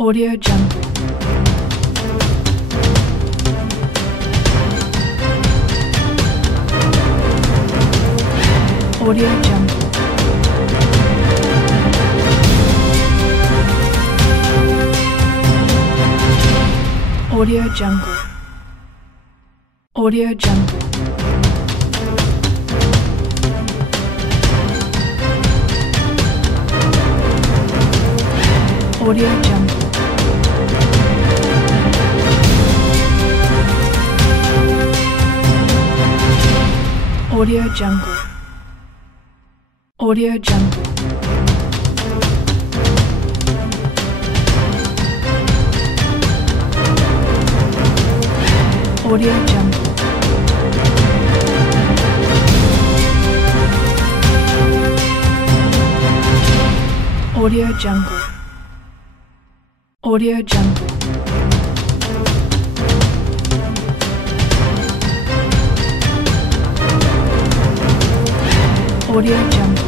Audio Jungle. Audio Jungle. Audio Jungle. Audio Jungle. Audio Jungle. Audio Jungle. Audio Jungle. Audio Jungle. Audio Jungle. Audio Jungle. Audio Jungle.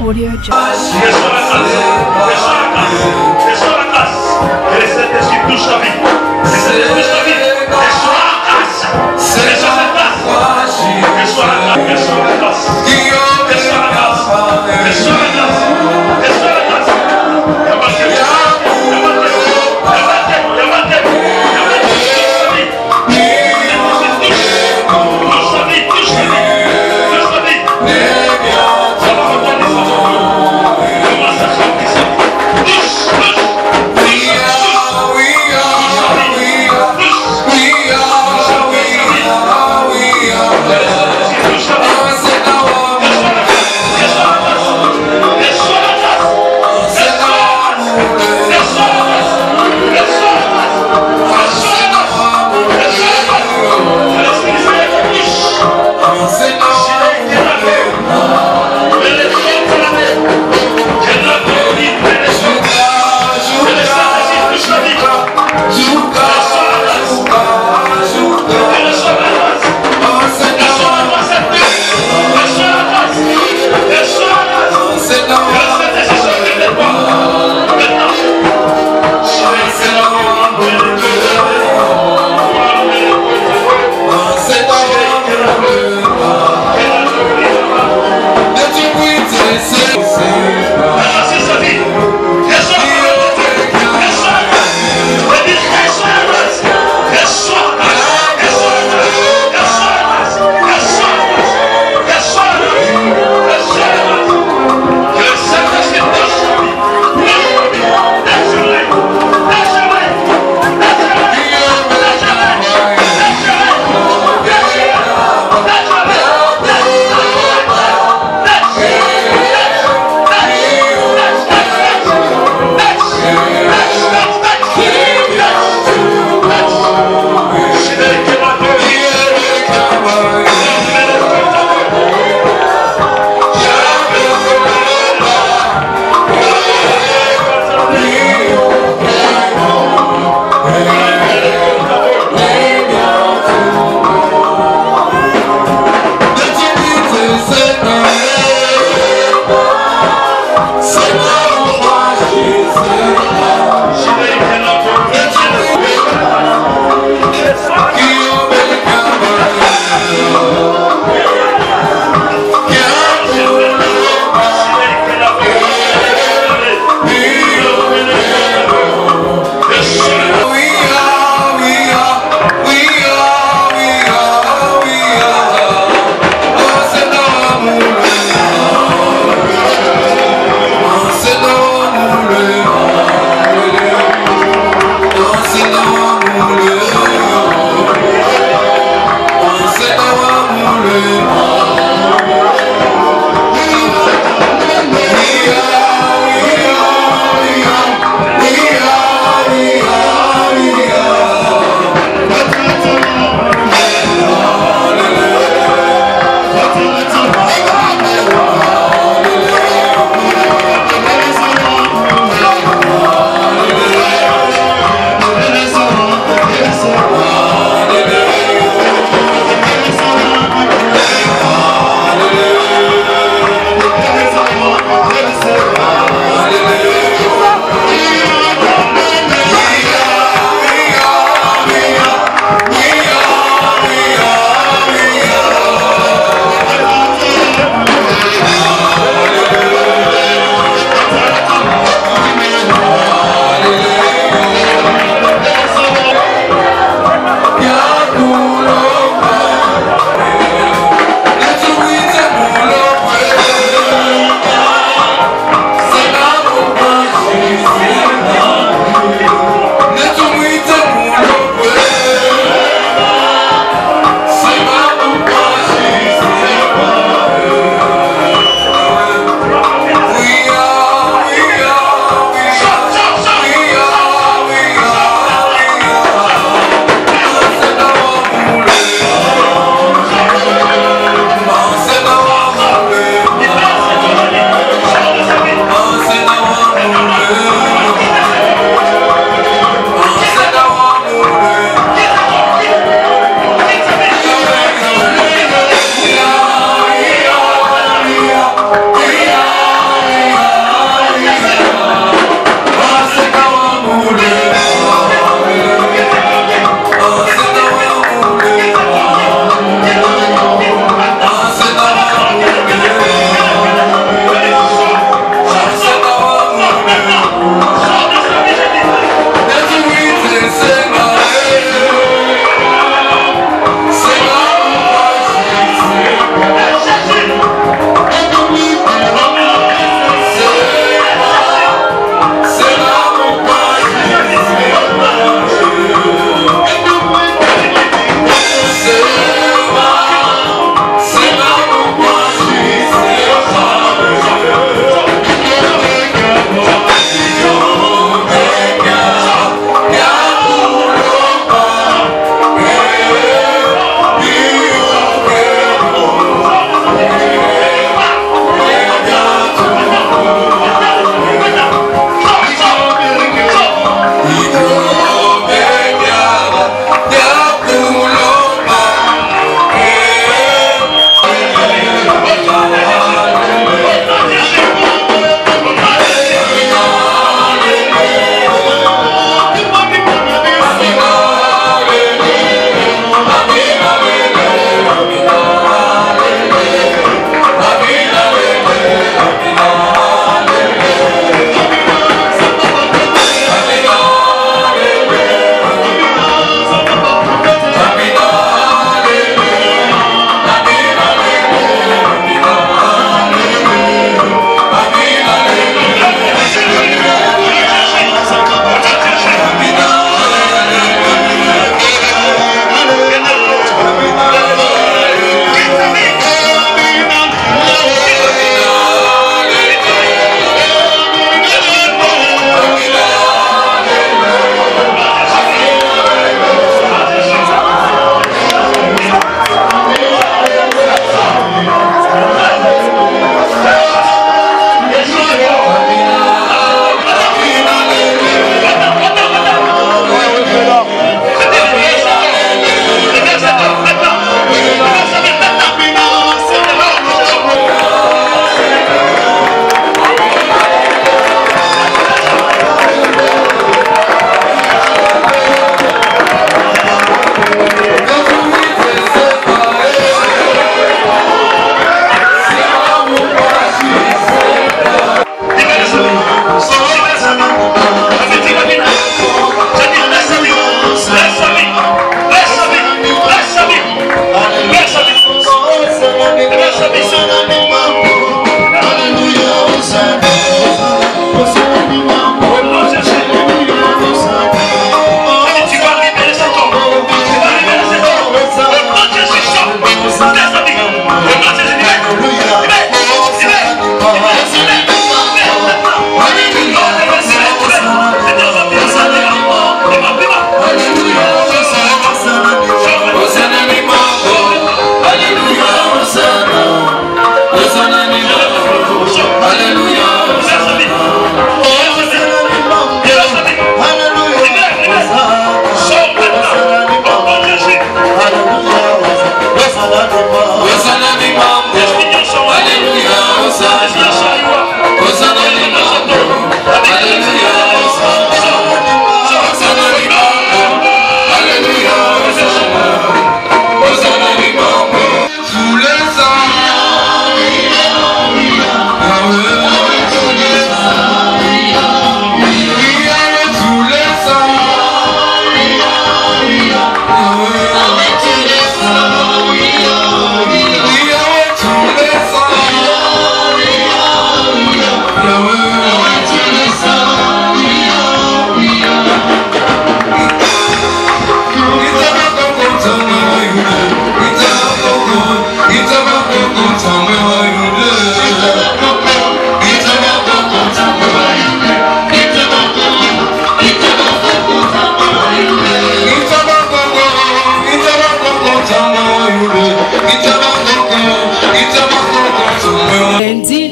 Audio Jungle. Descends la grâce. Que les Saint-Esprit touche ta vie. Que les Saint-Esprit touche ta vie. Descends la grâce. Descends la grâce. Descends la grâce. Descends la grâce. Descends la grâce. Descends la grâce. Descends la grâce. We are.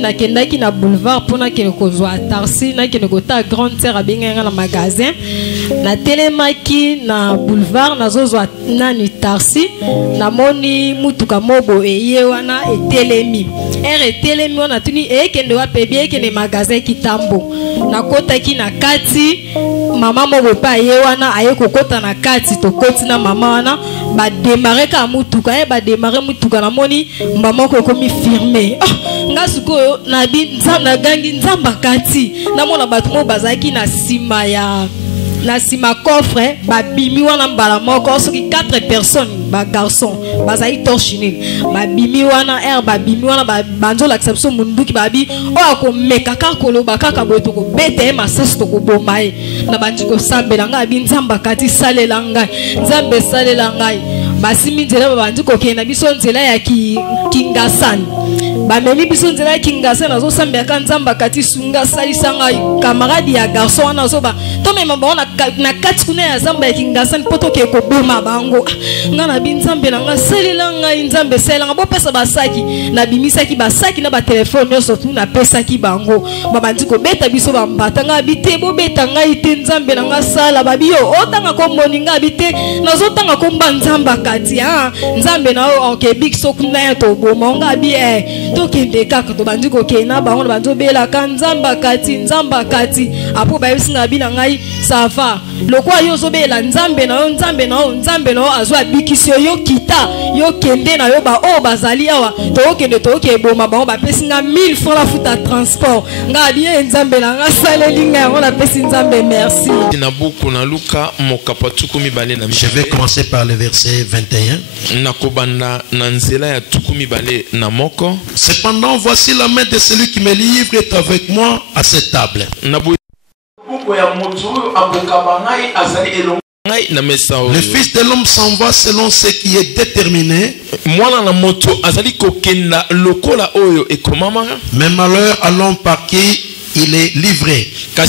Nakendaki na boulevard pona kene kozwa Tarsi na kene kota grande sœur abenga na magasin na telemaki na boulevard nazozwa nani Tarsi na moni mutuka mobo eye wana etelemi etelemi wana tuni ekende wa pebie ekende magasin kitambo na kota ki na kati mama mobo pa ye wana aye kokota na kati to koti na mama wana ba démarrer ka mutuka ba démarrer mutuka na moni mama ko komi firmé ngasuko na bi nzamba gangi nzamba kati na mona batu mo bazaki na sima ya na sima coffre ba bimi wana mbala moko soki 4 personnes ba garçon bazai torchiner ba bimi wana ba bimi wana ba banzo l'acception munduki babi o akomeka kakolo bakaka boto ko bete masasi to ko bomae na banjiko sambela ngabi nzamba kati salela ngai nzambe salela ngai basimi nzela banjiko kena biso nzela ya kingasani bamemi biso nzela ya kingasani nazo sambela ka nzamba kati sunga salisa ngai camarade ya garçon wana zo ba to mema bona na kati kuna ya zamba ya kingasani poto ke ko boma bango ngana bi nzambe na nga salela ngai nzambe salela bo pesa basaki na bimisaki basaki na ba telefone surtout na pesaki bango babandiko beta biso bambata nga bite bo beta ngai te nzambe na nga sala babiyo otanga ko moninga bite nazo tanga ko mba nzamba kati nzambe na o ke big so kuna ya to boma nga bi to kende kaka to bandiko ke na bango banzo bela ka nzamba kati apo ba yesinga bi na ngai safa lokwa yo zo bela nzambe na o azwa bikisio yo kita yo kende na yo ba o bazali awa to kende to ke boma bango ba pesinga 1000 francs la futa transport nga bien nzambe na nga saleli nga on la pesi nzambe merci. Je vais commencer par le verset 21. Cependant, voici la main de celui qui me livre est avec moi à cette table. Le Fils de l'homme s'en va selon ce qui est déterminé. Mais malheur à l'homme par qui il est livré. Ils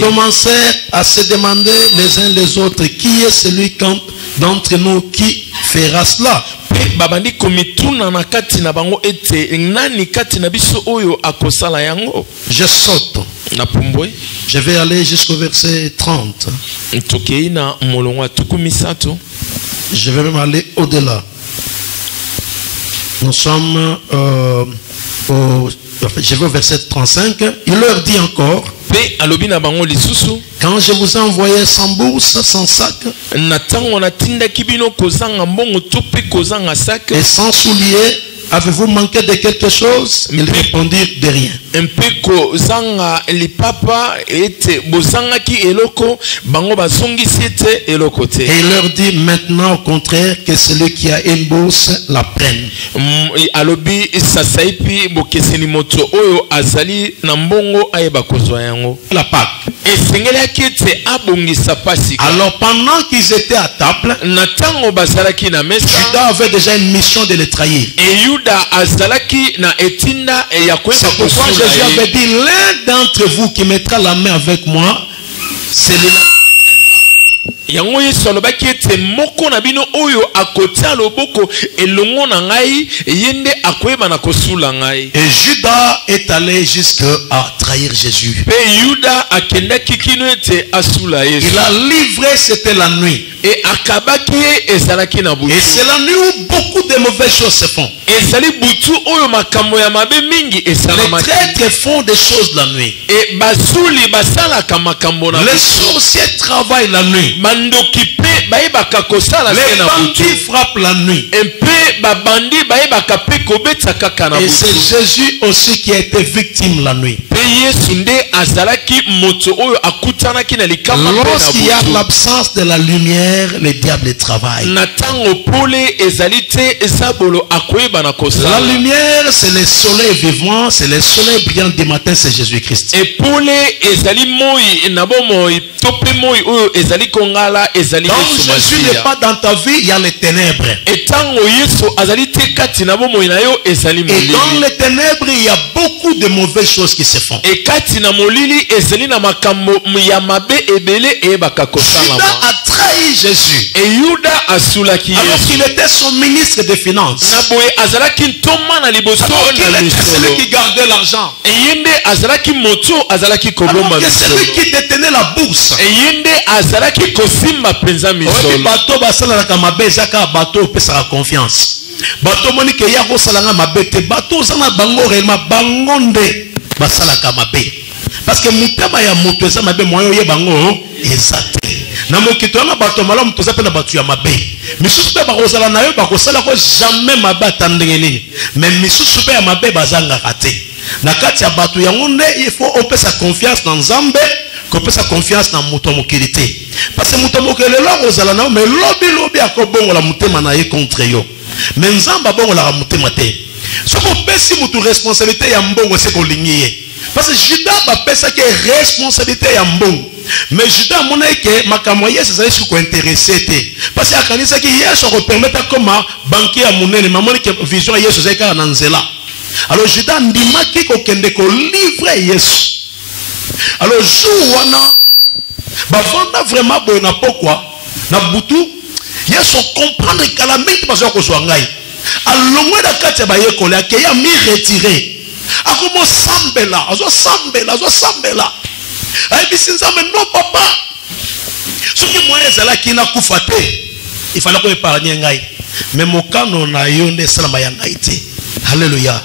commencèrent à se demander les uns les autres qui est celui d'entre nous qui fera cela. babandi komituna na kati na bango ete nani kati na biso oyo akosala yango. Je saute. Na pumbwe. Je vais aller jusqu'au verset 30. Tokei na molongwa tukumisato. Je vais même aller au-delà. Nous sommes je vais au verset 35. Il leur dit encore: quand je vous ai envoyé sans bourse, sans sac, et sans souliers, avez-vous manqué de quelque chose? Ils répondirent de rien. Et il leur dit maintenant au contraire que celui qui a une bourse la prenne. La Pâque. Alors pendant qu'ils étaient à table, Judas avait déjà une mission de les trahir. C'est pourquoi Jésus avait dit: l'un d'entre vous qui mettra la main avec moi, c'est le... yango yesu alobaki ete moko na bino oyo akotia loboko elongo na ngai yende akoyeba na kosula ngai. Et Judas est allé jusqu'à trahir Jésus. Pe Yuda akendaki kino ete asula Yesu. Il a livré, c'était la nuit. Et akabaki ezalaki na butu. Et c'est la nuit où beaucoup de mauvaises choses se font. Ezali butu oyo makambo ya mabe mingi esalamaki. Les traîtres font des choses la nuit. Et basuli basalaka makambo na butu. Les sorciers travaillent la nuit. Les bandits frappent la nuit. Et c'est Jésus aussi qui a été victime la nuit. Lorsqu'il y a l'absence de la lumière, le diable travaille. La lumière, c'est le soleil vivant, c'est le soleil brillant du matin, c'est Jésus-Christ. Donc Jésus n'est pas dans ta vie, il y a les ténèbres. Et dans les ténèbres, il y a beaucoup de mauvaises choses qui se font. Judas a trahi Jésus. Alors qu'il était son ministre des Finances. Alors qu'il était celui qui gardait l'argent. Alors que celui qui détenait la bourse. Bateau basalaka mabezaka bateau pesa confiance. Bateau monique ya ko salanga mabete bateau zana bango réellement bangonde basalaka mabe. Parce que mutaba ya moto eza mabe moyo ye bango exact. Na mokito na bateau malamu toza pe na bateau ya mabe. Misusu pe bakosala na yo bakosala ko jamais mabe atandengeli. Mais misusu pe ya mabe bazanga raté. Na kati ya bateau ya ngonde il faut on pesa confiance dans Nzambe. Qu'on peut sa confiance dans mon qualité. Parce que mon qualité là, vous allez mais lobby à quoi bon la monter manaye contre yo. Mais nzamba bon la monter maté. Ce qu'on peut si votre responsabilité ya mbongo c'est qu'on ligne. Parce que Judas va faire ça qui est responsabilité ya mbongo. Mais Judas mon que makamoye c'est ça qui intéressé parce que akanisa qui Yesu ko permettre comme banquier à monene maman que vision Yesu c'est ka nanzela. Alors Judas ndimaki ko kende ko livrer Yesu. Alors jour wana bavanda vraiment bona pourquoi na butu yeso comprendre calamité parce que kozwa ngai alongwe da kati ba yekole akeya mi retirer akomo sambela azo sambela ay bisinzame non papa soki moyen zala kina kufate il fallait ko épargner ngai mais mokano na yo nde salama ya ngai te. Alléluia.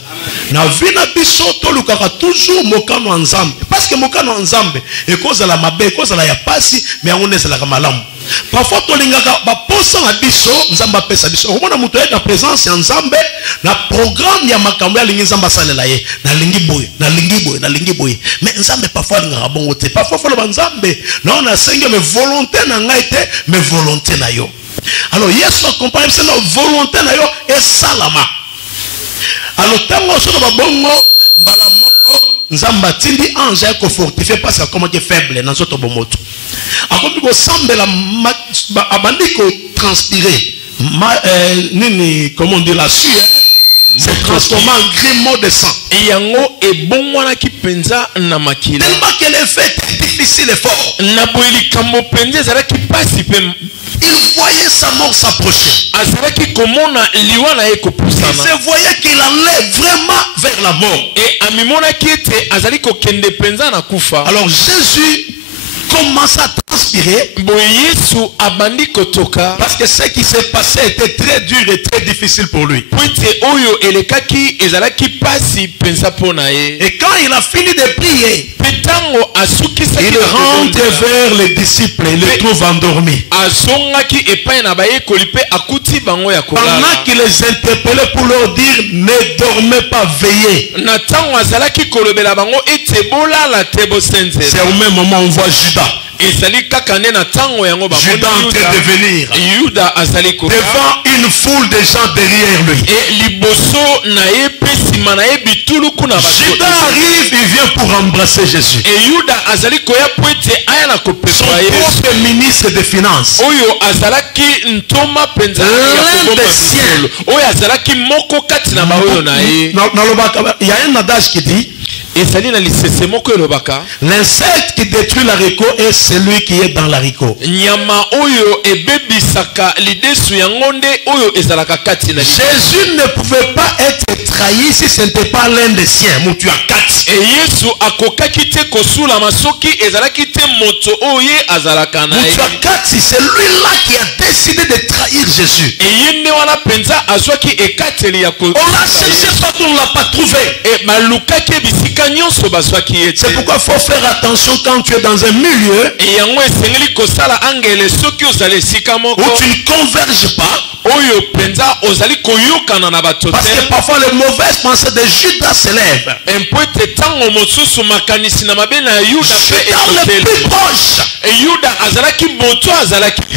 Na vina biso tolukaka toujours mokano wa Nzambe parce que mokano wa Nzambe ekozala mabe ekozala ya pasi mais yango nezalaka malamu. Parfois tolingaka baposa na biso Nzambe apesa biso omona muto ya présence ya Nzambe na programme ya makambo ya lingi Nzambe asalela ye na lingi boye mais Nzambe parfois ngaka bongo te parfois folo ba Nzambe na on a sengi mais volonté na ngai te mais volonté na yo. Alors Yesu accompagne c'est la volonté na yo et salama. Alors tango sono babongo mbala moko Nzamba tindi ange ko fortifier parce que comment tu es faible na soto bomoto akomi ko sambela abandi ko transpirer nini comment on dit la sueur c'est transformé en grumeaux de sang et yango e bon wana ki penza na makila tellement que l'effet est difficile et fort na boili kambo penza zala ki pasi pe Il voyait sa mort s'approcher. Il se voyait qu'il allait vraiment vers la mort. Alors Jésus commence à transpirer parce que ce qui s'est passé était très dur et très difficile pour lui. Et quand il a fini de prier, il rentre vers les disciples et les trouve endormis. Pendant qu'il les interpellait pour leur dire ne dormez pas, veillez. C'est au même moment on voit Judas. Judas en train de venir devant une foule de gens derrière lui. Judas arrive, il vient pour embrasser Jésus. Son propre ministre des Finances, l'un des siens. Il y a un adage qui dit l'insecte qui détruit l'haricot est celui qui est dans l'haricot. Jésus ne pouvait pas être trahi si ce n'était pas l'un des siens. C'est lui-là qui a décidé de trahir Jésus. On l'a cherché partout, on ne l'a pas trouvé. C'est pourquoi il faut faire attention quand tu es dans un milieu où tu ne converges pas. Parce que parfois les mauvaises pensées de Judas s'élèvent. Judas le plus proche,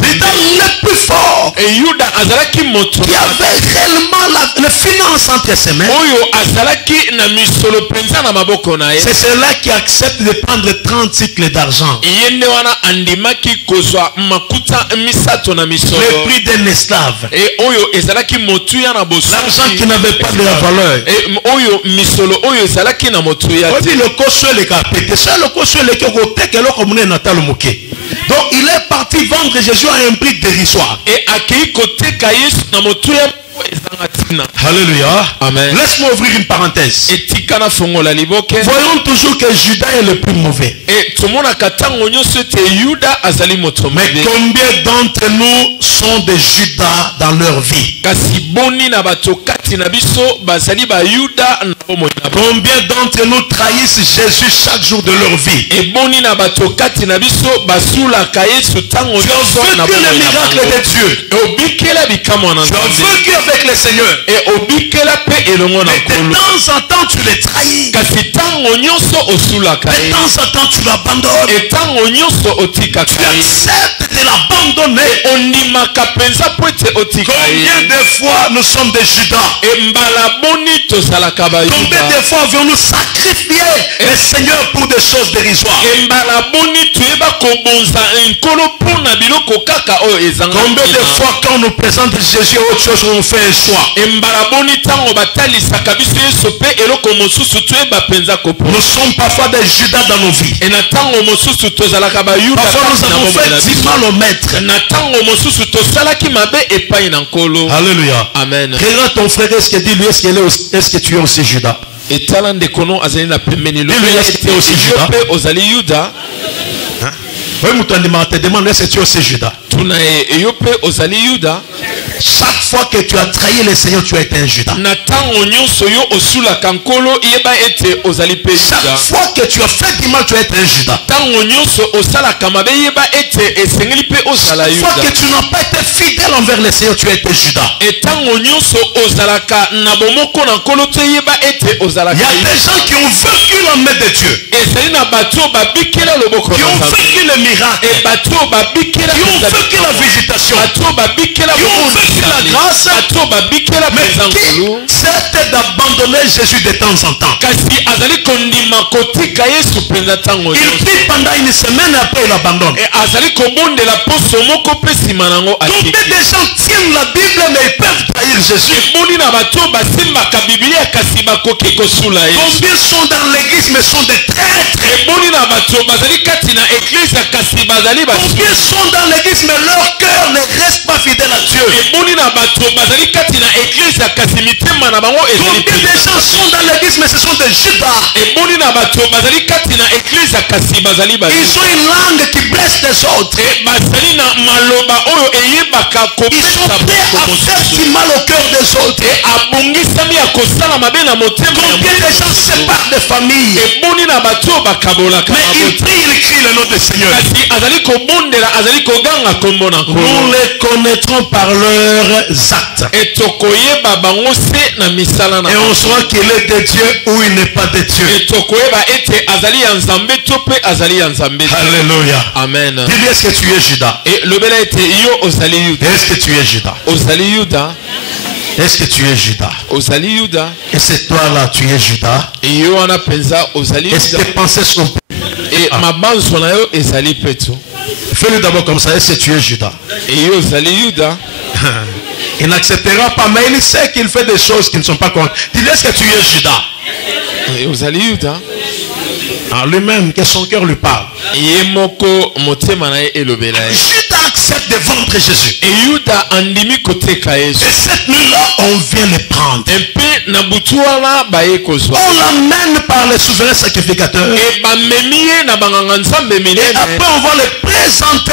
Judas le plus fort, qui avait réellement la finance entre ses mains. C'est celui-là qui accepte de prendre 30 cycles d'argent, le prix d'un esclave, l'argent qui n'avait pas de la valeur. Donc il est parti vendre Jésus à un prix dérisoire. Alléluia. Amen. Laisse-moi ouvrir une parenthèse. Voyons toujours que Judas est le plus mauvais. Mais combien d'entre nous sont des Judas dans leur vie? Combien d'entre nous trahissent Jésus chaque jour de leur vie? Tu as vécu le miracle de Dieu. Tu as vécu avec le Seigneur. Mais de temps en temps tu les trahis. De temps en temps tu l'abandonnes. Tu acceptes de l'abandonner. Combien de fois nous sommes des Judas? Combien de fois avons-nous sacrifié le Seigneur pour des choses dérisoires? Combien de fois quand on nous présente Jésus autre chose, on fait un choix? Nous sommes parfois des Judas dans nos vies. Parfois nous avons fait du mal au maître. Alléluia. Amen. Regarde ton frère, est-ce qu'il dit lui, est-ce que tu es aussi Judas? Dis-lui, est-ce que tu es aussi Judas? Oui, te demande est-ce que tu es aussi Judas? Chaque fois que tu as trahi le Seigneur, tu as été un Judas. Chaque fois que tu as fait du mal, tu as été un Judas. Chaque fois que tu n'as pas été fidèle envers le Seigneur, tu as été Judas. Il y a des gens qui ont vécu la main de Dieu, qui ont vécu le miracle, qui ont vécu la visitation, qui ont vécu la grâce, mais qui se accepte d'abandonner Jésus de temps en temps. kasi azali kondima kotika Yesu penza ntango Il nyonso. prie pendant une semaine et après il abandonne. azali kobondela poso moko mpe nsima nango Combien de gens tiennent la Bible mais ils peuvent trahir Jésus? eboni na bato basimbaka biblia kasi bakoki kosula Yesu. Combien sont dans l'église mais sont des traîtres? eboni na bato bazali kati na eglise kasi bazali Combien sont dans l'église mais leur cœur ne reste pas fidèle à Dieu? eboni na bato bazali kati na eglise kasi mitema na bango ezali Combien de gens sont dans l'église mais ce sont des Judas? eboni na bato bazali kati na eglise kasi bazali Ils ont une langue qui blesse les autres. bazali na maloba oyo eyebaka Ils sont prêts à faire du mal au cœur des autres. abongisami ya kosala mabe na motema ya Combien de gens se séparent des familles? eboni na bato oyo bakabolaka Mais ils prient, ils crient le nom du Seigneur. kasi azali kobondela azali koganga kombo na Nous nkolo les connaîtrons par leurs actes. etokoyeba bango se na misala na Et on saura qu'il est de Dieu ou il n'est pas de Dieu. etokoyeba ete azali ya nzambe to mpe azali ya nzambe te. Alléluia. amen. Dis-lui, est-ce que tu es Judas? lobela ete yo ozali yuda Est-ce que tu es Judas? ozali yuda Est-ce que tu es Judas? ozali yuda Et c'est toi là, tu es Judas? yo wana mpenza ozali Est-ce que yuda tes pensées sont... mabanzo na yo ezali peto Fais-le d'abord comme ça. Est-ce que tu es Judas? yo ozali yuda Il n'acceptera pas, mais il sait qu'il fait des choses qui ne sont pas correctes. Dis-lui, est-ce que tu es Judas? ozali yuda En lui-même, que son cœur lui parle. ye moko motema na ye elobela ye Judas accepte de vendre Jésus. yuda andimi koteka yesu Et cette nuit-là, on vient le prendre. mpe na butu wana baye kozwa On l'amène par le souverain sacrificateur. bamemi ye na banganga nzambe Et minene après, on va le présenter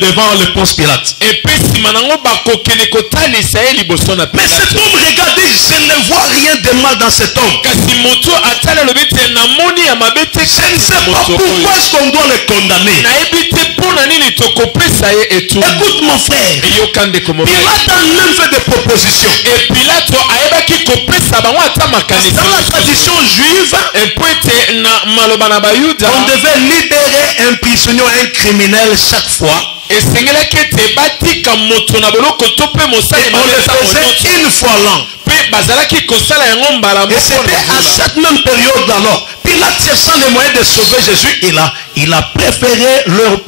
devant le Ponce Pilate. epe nsima nango bakokende kotalisa ye liboso na Mais cet Pilato. homme regarde, dit, je ne vois rien de mal dans cet homme. kasi moto atali alobi te namoni ya mabe te Je ne sais pas pourquoi est-ce qu'on doit le condamner. nayebi te mpo na nini tokopesa ye etumbu Écoute mon frère. eyoka ndeko mobali Pilate a même fait des propositions. e pilato ayebaki kopesa bango ata makanisi Dans la tradition juive, mpo ete na maloba na bayuda on devait libérer un prisonnier ou un criminel chaque fois. esengelaki ete batika moto na boloko to mpe mosali Et on le faisait une fois l'an. mpe bazalaki kosala yango mbala Et moko c'était na à mbula. cette même période alors. Pilate cherchant les moyens de sauver Jésus, il a préféré leur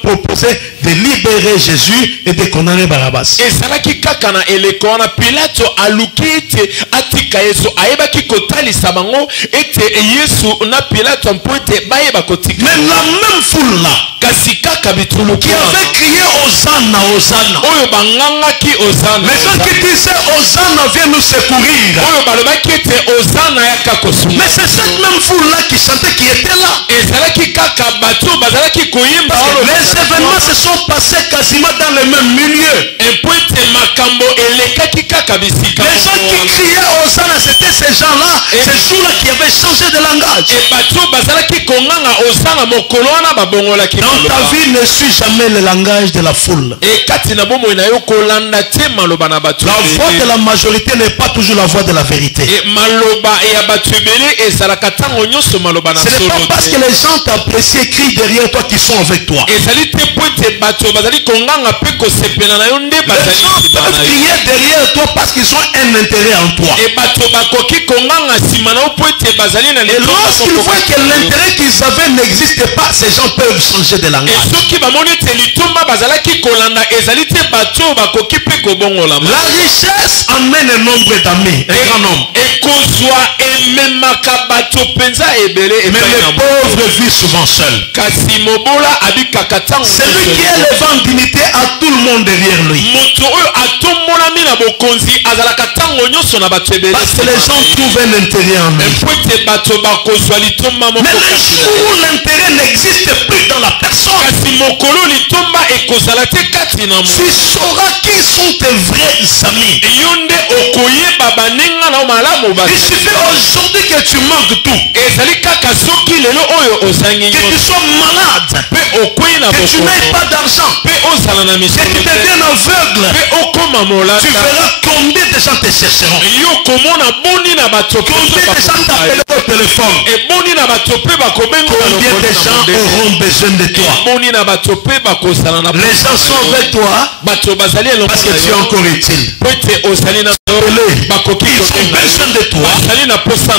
proposer de libérer Jésus et de condamner Barabbas. ezalaki kaka na eleko wana pilato aluki ete atika yesu ayebaki kotalisa bango ete yesu na pilato mpo ete bayeba kotika Mais la même foule là, kasi kaka bituluki qui avait crié Hosanna, Hosanna. oyo bangangaki ozana Mais ceux qui disaient Hosanna viens nous secourir. oyo balobaki ete ozana yaka kosunga Mais c'est cette même foule là qui chantait qui était là. ezalaki kaka bato bazalaki koyemba oyo Les événements se sont passés quasiment dans le même milieu. mpo ete makambo elekaki kaka bisika Les gens qui criaient Hosanna, c'était ces gens-là, ces jours-là qui avaient changé de langage. e bato bazalaki konganga ozana mokolo wana babongolaki Dans ta vie, ne suis jamais le langage de la foule. e kati na bomoi na yo kolanda te maloba na bato La voix de la majorité n'est pas toujours la voix de la vérité. e maloba ya bato ebele ezalaka ntango nyonso maloba na Ce n'est pas solo parce que te les gens t'apprécient, crient derrière toi qu'ils sont avec toi. ezali te mpo ete bato bazali konganga mpe kosepela na yo nde Les bazali gens nsima peuvent na yo crier derrière toi parce qu'ils ont un intérêt en toi. e bato bakoki konganga nsima na yo mpo ete bazali na Et lorsqu'ils voient que l'intérêt qu'ils avaient n'existe pas, ces gens peuvent changer de langage. soki bamoni ete litomba bazalaki kolanda ezali te bato oyo bakoki mpe kobongola La richesse amène un nombre d'amis, un grand nombre. ekozwa ememaka bato mpenza ebele Mais epai les na pauvres vivent souvent seuls. kasi mobola abikaka ntango Celui qui nyonso. élève en dignité a tout le monde derrière lui. moto oyo atombolami na bokonzi azalaka ntango nyonso na bato ebele Parce que les gens trouvent un intérêt en lui. mpo ete bato bakozwa litomba moko Mais le kati na jour ye. où l'intérêt n'existe plus dans la personne, kasi mokolo litomba ekozala te kati na mo tu sauras qui sont tes vrais amis. yo nde okoyeba baninga na yo malamu Il suffit aujourd'hui que tu manques tout, ezali kaka soki lelo oyo ozangi que tu nyonso sois malade, mpe okwei na que tu bokono n'aies pas d'argent, mpe ozala na que misolo tu te deviennes aveugle. mpe okoma Tu molata verras combien de gens te chercheront. yo komona boni na bato Combien de gens t'appelleront au téléphone. eboni na bato mpe bakobenga Combien de gens auront besoin de toi. eboni na bato mpe bakozala na Les gens sont avec toi bato bazali elongo parce que na tu es yo encore utile. po ete ozali na Ils ont besoin de toi.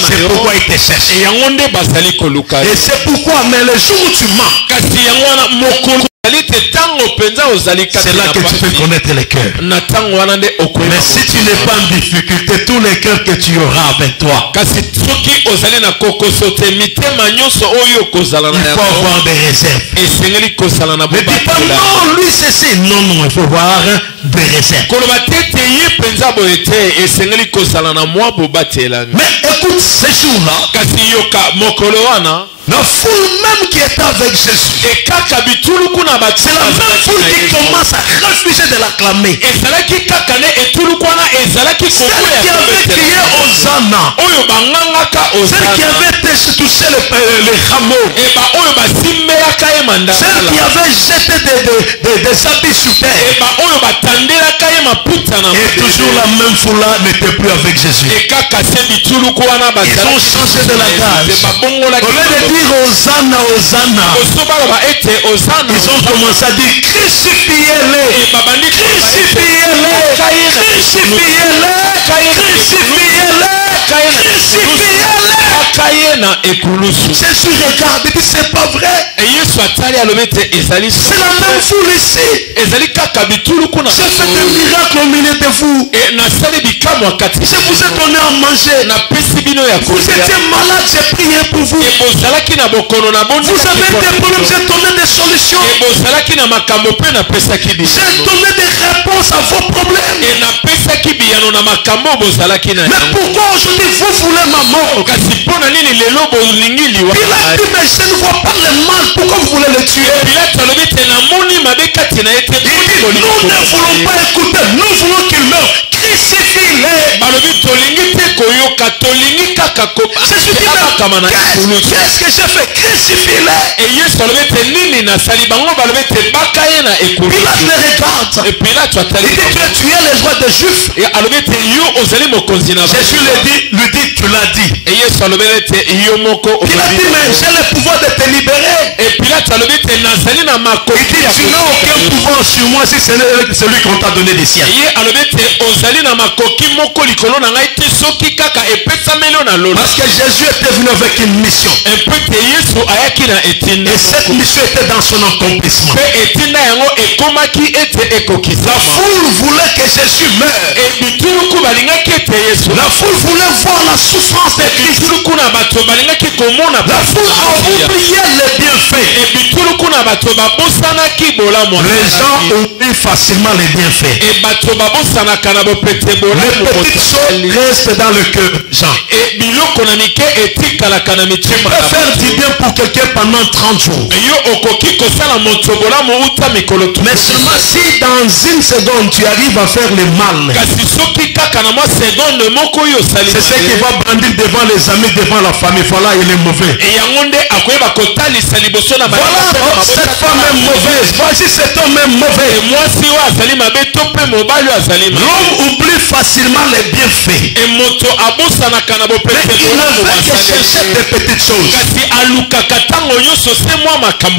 C'est pourquoi ils te cherchent. Et c'est pourquoi, mais le jour où tu manques, c'est là que tu peux connaître les cœurs. Mais si tu n'es pas en difficulté, tous les cœurs que tu auras avec toi, il faut avoir des réserves. Ne dis pas non, lui c'est ça. Non, non, il faut avoir des réserves. Mais écoute, ces jours-là, la foule même qui est avec Jésus, c'est la même foule qui commence à refuser de l'acclamer. Celle qui avait crié Hosanna, celle qui avait touché les rameaux, celle qui avait jeté des habits sur terre, et toujours la même foule là n'était plus avec Jésus. Ils ont changé de la grâce. Au lieu de dire Hosanna, Hosanna, ils ont commencé à dire crucifiez-les, crucifiez-les, crucifiez-les, Jésus regarde et dit c'est pas vrai. C'est la même foule ici. J'ai fait des miracles au milieu de vous. Je vous ai donné à manger. Vous étiez malade, j'ai prié pour vous. Vous avez des problèmes, j'ai donné des solutions. J'ai donné des réponses à vos problèmes. Mais pourquoi aujourd'hui vous voulez ma mort? Il a dit mais je ne vois pas le mal, pourquoi vous voulez le tuer? Il dit nous ne voulons pas écouter, nous voulons qu'il meure. Crucifie-les. Qu'est-ce que j'ai fait? Crucifie-les. Pilate les regarde. Il dit tu as tué les rois des Juifs. Jésus lui dit tu l'as dit. Pilate dit mais j'ai le pouvoir de te libérer. Il dit tu n'as aucun pouvoir sur moi si c'est celui qu'on t'a donné des siens. Parce que Jésus était venu avec une mission. Et cette mission était dans son accomplissement. La foule voulait que Jésus meure. La foule voulait voir la souffrance de Christ. La foule a oublié les bienfaits. Les gens oublient facilement les bienfaits. Les petites choses restent dans le cœur des gens. Tu peux faire du bien pour quelqu'un pendant 30 jours. Mais seulement si dans une seconde tu arrives à faire le mal, c'est ce qui va brandir devant les amis, devant la famille. Voilà, il est mauvais. Voilà, cette femme est mauvaise. Voici cet homme est mauvais. L'homme oublie facilement les bienfaits. Mais il ne veut que chercher des petites choses.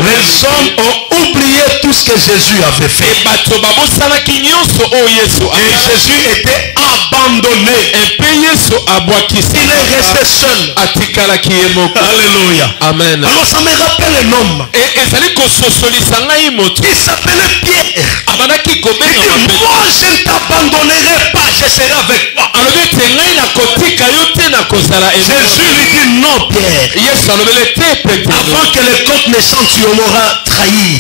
Les hommes ont oublié tout ce que Jésus avait fait. Et Jésus était abandonné. Il est resté seul. Alléluia. Amen. Alors ça me rappelle un homme. Il s'appelait Pierre. Il dit moi je ne t'abandonnerai pas, je serai avec toi. Jésus lui dit non Pierre. Avant que les coqs ne chantent, tu m'auras trahi.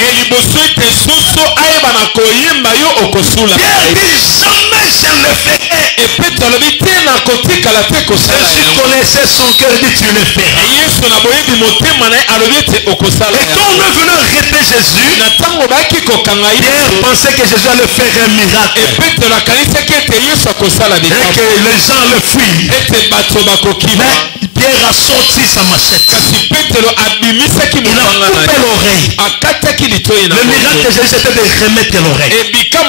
Pierre dit jamais je ne le ferai. Jésus connaissait son cœur, dit tu le feras. Et quand on est venu arrêter Jésus, Pierre pensait que Jésus allait faire un miracle. Et que les gens le fuient. Mais Pierre a sorti sa machette. Il a coupé l'oreille. Le miracle de Jésus c'était de remettre l'oreille. Et quand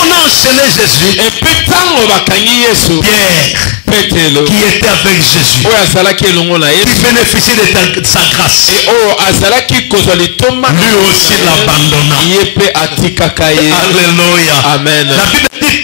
on a enchaîné Jésus, Pierre qui était avec Jésus, qui bénéficiait de sa grâce, lui aussi l'abandonna. Alléluia. Amen. La Bible dit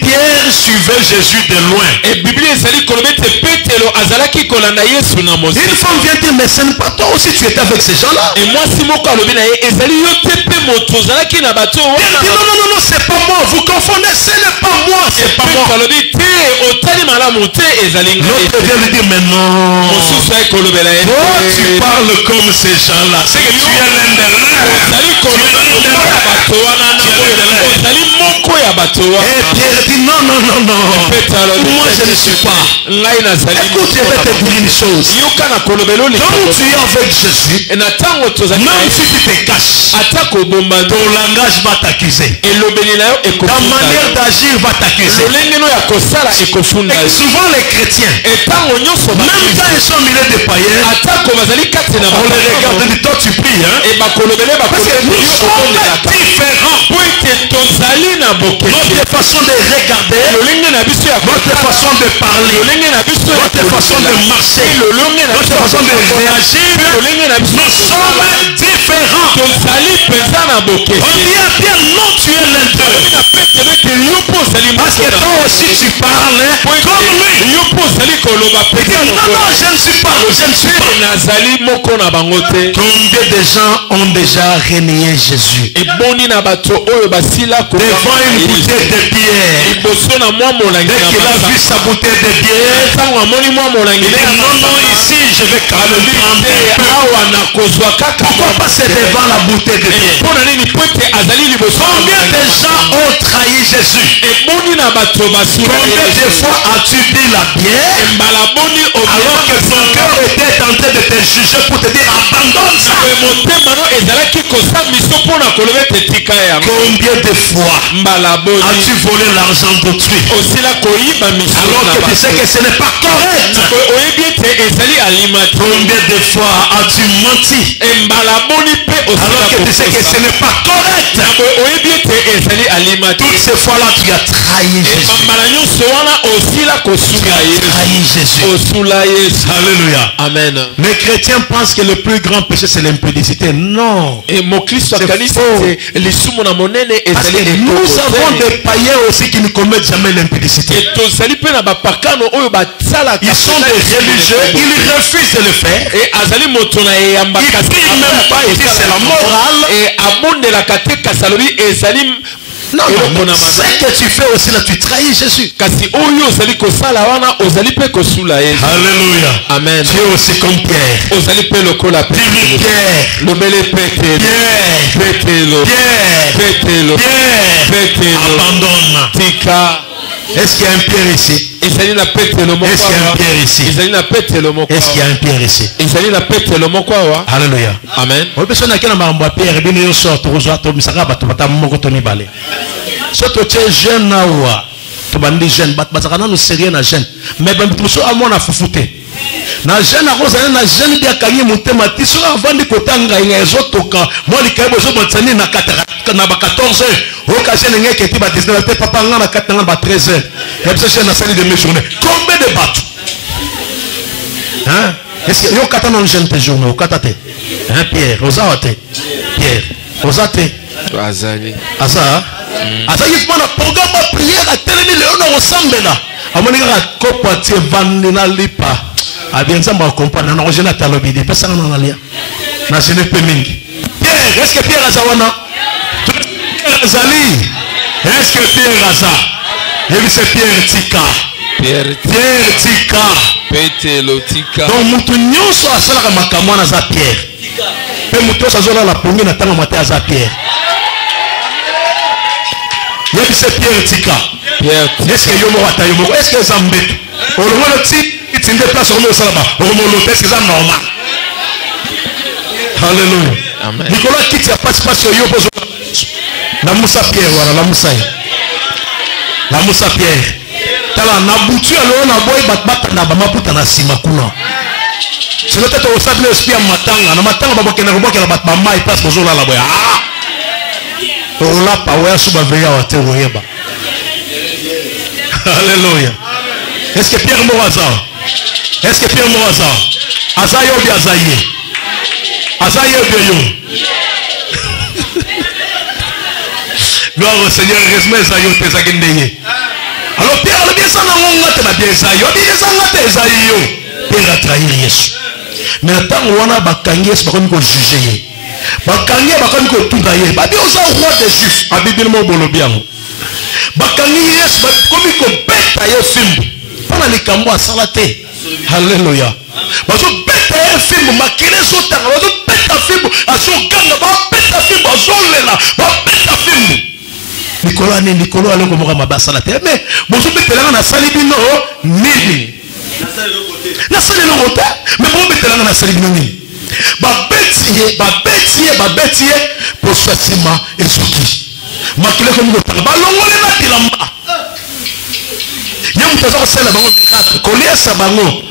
suivait Jésus de loin. Et Bible ezali koloba ete Petelo azalaki kolanda Yesu na mosika. Une femme vient dire, mais ce n'est pas toi aussi, tu étais avec ces gens-là. Et moi si moko alobi na ye ezali yo te pe moto ozalaki na bato Elle dit, non, c'est pas moi, vous confondez, ce n'est pas moi, c'est pas moi. alobi te otali malamu te ezali L'autre vient lui dire, mais non. mosusu akolobela ye Oh, tu parles comme ces gens-là. C'est que tu es l'un de leurs. ozali koloba ya bato wana na ozali moko ya bato wana. Et Pierre dit, non. Moi, je ne suis pas. ngai nazali Écoute, je vais te dire une chose. yoka na kolobela oli Quand tu es avec Jésus, na ntango tozali même si tu te caches, ata kobomba ton langage va t'accuser. elobeli na yo Ta ekofunda manière d'agir va t'accuser. lolenge no ya kosala ekofunda Et souvent les chrétiens, etango nyonso même quand ils sont au milieu des païens, atako bazali kati na on les regarde et dit, toi tu pries, hein? e bakolobele Parce que nous sommes différents. po ete tozali na bokeke Notre façon de regarder, lolenge na biso ya notre façon de parler, lolenge na biso ya notre façon de marcher, lolenge na notre façon de réagir, lolenge na biso nous sommes différents. tozali mpenza na On bokeke dit à Pierre, non, tu es l'un d'eux. na petelo ete yo mpo ozali Parce que toi aussi tu parles comme lui. yo mpo ozali koloba Il dit, non, je ne suis pas, je ne suis pas. nazali moko na bango te Combien de gens ont déjà renié Jésus eboni na bato oyo basila devant une bouteille de bière? liboso na mwa molangi Dès na qu'il a vu sa bouteille de bière, ntango amoni mwa molangi il dit, non, ici je vais quand même prendre un peu. awa nakozwa kaka Pourquoi passer devant la bouteille de bière? mpo na nini po ete azali liboso na Combien de molangi. gens ont trahi Jésus? eboni na bato basula Combien de fois as-tu dit la bière mbala boni alors que ton cœur était en train de te juger pour te dire abandonne ça? motema no ezalaki kosambisa mpo na koloba ete tika yango Combien de fois mbala boni as-tu volé l'argent d'autrui osila koyiba alors que tu sais que ce n'est pas correct? oyebi ete ezali alimati Combien de fois as-tu menti mbala boni mpe alors que tu sais que ce n'est pas correct? oyebi ete ezali alimati Toutes ces fois-là, tu as trahi Jésus. bambala nyonso wana osila kosula ye Trahi Jésus. osula yesu Alléluia. amen Les chrétiens pensent que le plus grand péché, c'est l'impudicité. Non. e mokristo C'est akanisi faux. ete lisumu na monene Parce que ezali nous avons des païens aussi qui ne commettent jamais l'impudicité. tozali mpe na bapakano oyo basalaka Ils sont des religieux, ils refusent de le faire. e azali moto na eyamba Ils kasi prient même pas, ils disent c'est la morale. e abondelaka te kasi alobi ezali Non, eloko na non, mabe ce que tu fais aussi là, tu trahis Jésus. kasi oyo ozali kosala wana ozali mpe kosula yesu Alléluia. amen Tu es aussi comme Pierre. ozali mpe lokola Dis-lui Pierre. lobele petelo Pierre. petelo Pierre. petelo Pierre. petelo Abandonne. tika Est-ce qu'il y a un Pierre ici? ezali na petelo moko Est-ce qu'il y a un awa Pierre ici? ezali na petelo moko Est-ce qu'il y a un Pierre ici? ezali na petelo moko awa Alléluia. amen oyebi na kena makambo ya Pierre bino nyonso tokozwa tomisaka bato bata moko to mibale so totie jeune awa tobandi jeune bato bazalaka nano sérieux na jeune mais bato mosusu amona fufu te na jeune akozala na jeune bi akangi motema ti soki avandi kota ngainga ezotoka mwa likayebo ezobatisani na ba 14 heures oyoka jeune engeki eti ba 19 te papa nga na kati na nga ba 13 heures ya biso jeune asali demi journée combien de bato hein? Est-ce que yo kata non jeune te journée okata te hein Pierre ozawa te Pierre oza te azali asa azalaki mpona programme ya prière atelemi lelo na kosambela amoni kaka kopo atie vandi na lipa abie nzambe akompane na kogene ate alobidi epesanga na nalia na gene mpe mingi Pierre est-ce que Pierre aza wana Pierre azali est-ce que Pierre aza yebise Pierre tika Pierre tika petelo tika donc mutu nyonso asalaka makambo wana aza Pierre mpe mutu nyonso azolala pongi na ntango mate aza Pierre yebise Pierre tika est-ce que yo moko ata yo moko est-ce que eza mbeto olongolo ti itinde place okomi osala ba okomolote est-ce que eza normal alléluia likolo ya kiti ya pasipasi oyo mpo lamusa Pierre wana lamusa ye lamusa Pierre tala na butu alo na boyi bato batanda bamaputa na nsima kuna sino tete osali na esprit ya matanga na matanga babokenda kobokela bato bamai place bozolala boye olapa oya so baveille awa te oyeba alléluia est-ce que Pierre moko aza est-ce que Pierre moko aza yo bi aza ye aza ye bi yo gloire au Seigneur heureusement eza yo te ezaki ndenge alors Pierre babiesa nango ngate babiesa yo babiesa ngate ezali yo pe la trahir Yesu mais tant wana bakangi Yesu bakomi ko juger ye bakangi bakomi ko tuda ye babi oza roi des juifs a Bible mo bolobi yango bakangi Yesu bakomi ko beta ye fimbu pana likambo asala te haleluya bazo beta ye fimbu makile zotanga bazo beta fimbu azoganga ba beta fimbu azolela ba beta fimbu Nicolas aloko moka mabasala te mais bozo betelanga na sali bino nini na sali no rota mais bozo betelanga na sali bino nini ba betiye pour sasima esuki makile ko ngo tanga balongole na tilamba nyamu tazo sala bango miracle kolesa bango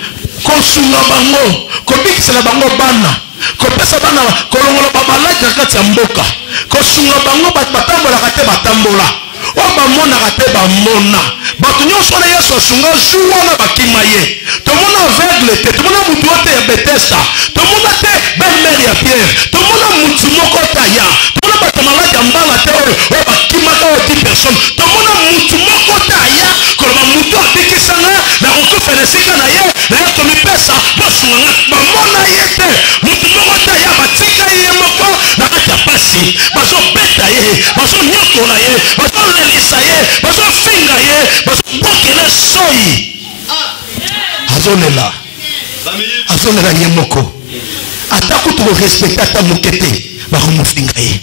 kosunga bango kobikisela bango bana kopesa bana kolongola babalaki kati ya mboka kosunga bango batambola kate batambola oba mona kate bamona bato nyonso na Yesu asunga jour na bakima ye tomona aveugle te tomona mutu ote ya Bethesda tomona te belle-mère ya Pierre tomona mutu moko taya tomona bato maladi ya mbala te oyo bakimaka o 10 personnes tomona mutu moko taya koloba mutu abikisanga na kokufa na esika na ye na ye tomipesa bosunga bamona ye te mutu moko taya batika ye moko na kati ya pasi bazobeta ye bazonyokola ye bazolelisa ye bazofinga ye bazobokela soyi azolela ye moko ata kutu korespecte ata moke te bakomofinga ye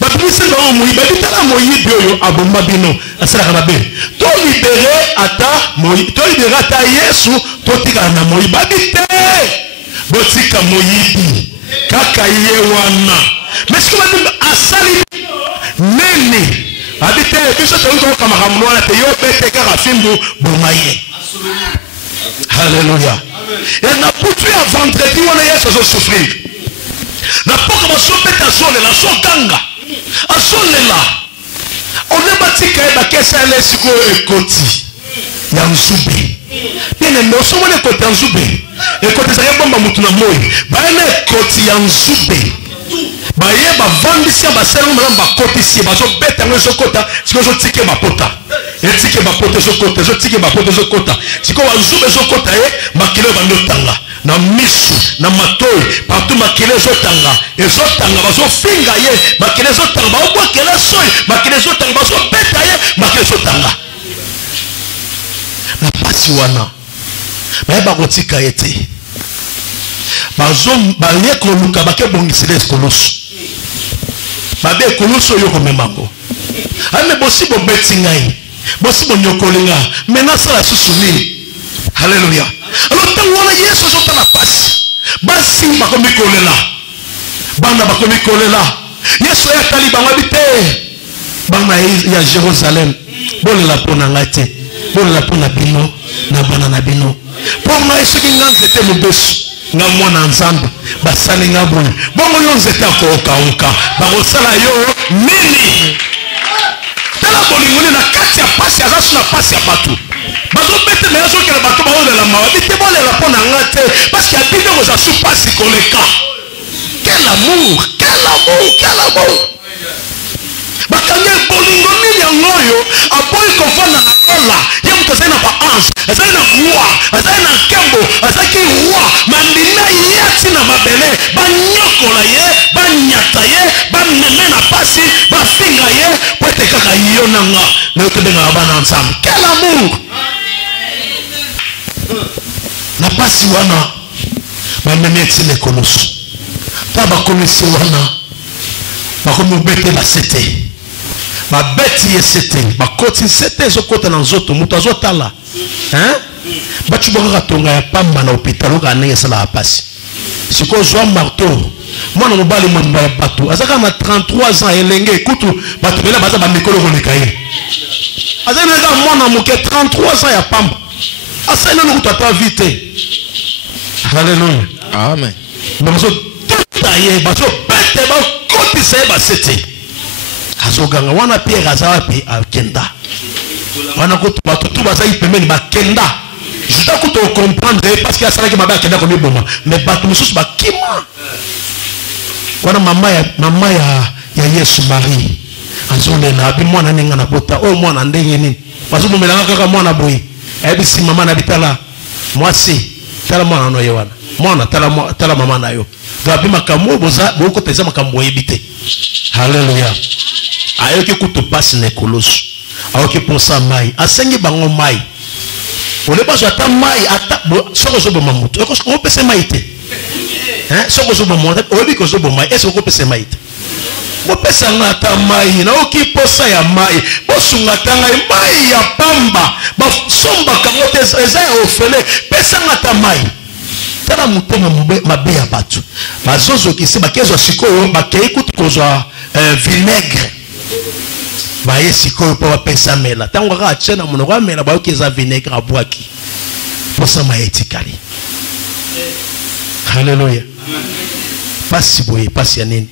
babimiseli bango moyibi babitala moyibi oyo abomba bino asalaka mabe tolibere ata Yesu totikala na moyibi babi te botika moyibi kaka ye wana mais siko babi asali nini abi te biso toyikoka makambo wana te yo bete kaka fimbu boma ye Alléluia. Et na putu ya vendredi wana Yesu azosouffrir na poka basopeta azolela azoganga azolela onebatika ye bakesa ele sikoyo ekoti ya nzube bien osomona ekoti ya nzube ekoti ezali bomba mutu na moi bayena ekoti ya nzube baye bavandisi ya baselongo malamu bakotisi ye bazobeta yango ezokota sikoyo ezotike bapota etike bapota ezokota ezotike bapota ezokota sikoyo banzube ezokota ye makilo ebandi otanga na misu na matoi partout makilo ezotanga bazofinga ye makilo ezotanga baobwakela soyi makilo ezotanga bazobeta ye makilo ezotanga na pasi wana baye bakotika ye te baye koluka bakebongisela ekoloso babe ekoloso oyo komemango ame bosi bobeti ngai bosi bonyokoli nga me nasala susu nini haleluya alors ntango wana Yesu azotala pasi basi bakomi kolela bana bakomi kolela Yesu oyo atali bango abi te bana ya Jérusalem bolela mpo na ngai te bolela mpo na bino na bana na bino mpo ngai soki nga nzete mobesu nga mwana nzambe basali nga boye bongo yo nzete akokauka bakosala yo nini tala bolingoli na kati ya pasi aza so na pasi ya bato bazobete me azokela bato baolela mawa bite bolela mpo na nga te parce que abide koza su pasi koleka quel amour bakange bolingo nini yango oyo aboyi kovanda na lola ye moto azali na baange azali na roi azali na nkembo azalaki roi mandina ye ntina mabele banyokola ye banyata ye bameme na pasi bafinga ye po ete kaka yo nanga nayo tobengaka bana nzambe quel amour na pasi wana bameme etina ekoloso mpa bakomisi wana bakomi obete basete babeti ye sete bakoti sete ezokota na nzoto moto azotala bacubaka tonga ya pamba na hôpital okaa ndenge esalaka pasi sikoyo zwa marteau mwana mobali mobimba ya bato azaka na 33 ans elenge kutu bato bela baza bamikolo koleka ye azali naka mwana moke 33 ans ya pamba asali nano kutu ata vi te halleluya amen bazotota ye bazobete bakotisa ye basete azoganga wana Pierre azawa pe akenda wana kutu bato tu bazali pembeni bakenda juta kutu comprendre parce que asalaki mabe akenda komiboma mais bato mosusu bakima wana mama ya Yesu Marie azolela abi mwana nenga na bota o mwana ndenge nini bazobomelanga kaka mwana boye ebisi mama na bitala mwasi tala mwana no yewana mwana tala mama na yo gabi makambo boza boko teza makambo yebite. Hallelujah. Ayoki kutu passe ne kolosu ayoki ponsa mai asengi bango mai ole bazo ata mai ata soko zo boma mutu ko pese mai te soko zo boma mutu ole ko zo boma mai est-ce ko pese mai te mo pesa ngata mai na oki posa ya mai bosunga tanga mai ya pamba ba somba kangote eza ya ofele pesa ngata mai tala mutema mabe ya batu bazozo kisi bakezo sikoyo bakei kutu kozwa vinaigre baye sikoyo po pesa mela tango ka chena monoko mela ba okeza vinaigre abwaki posa mai etikali. Hallelujah. Pasi boye pasi ya nini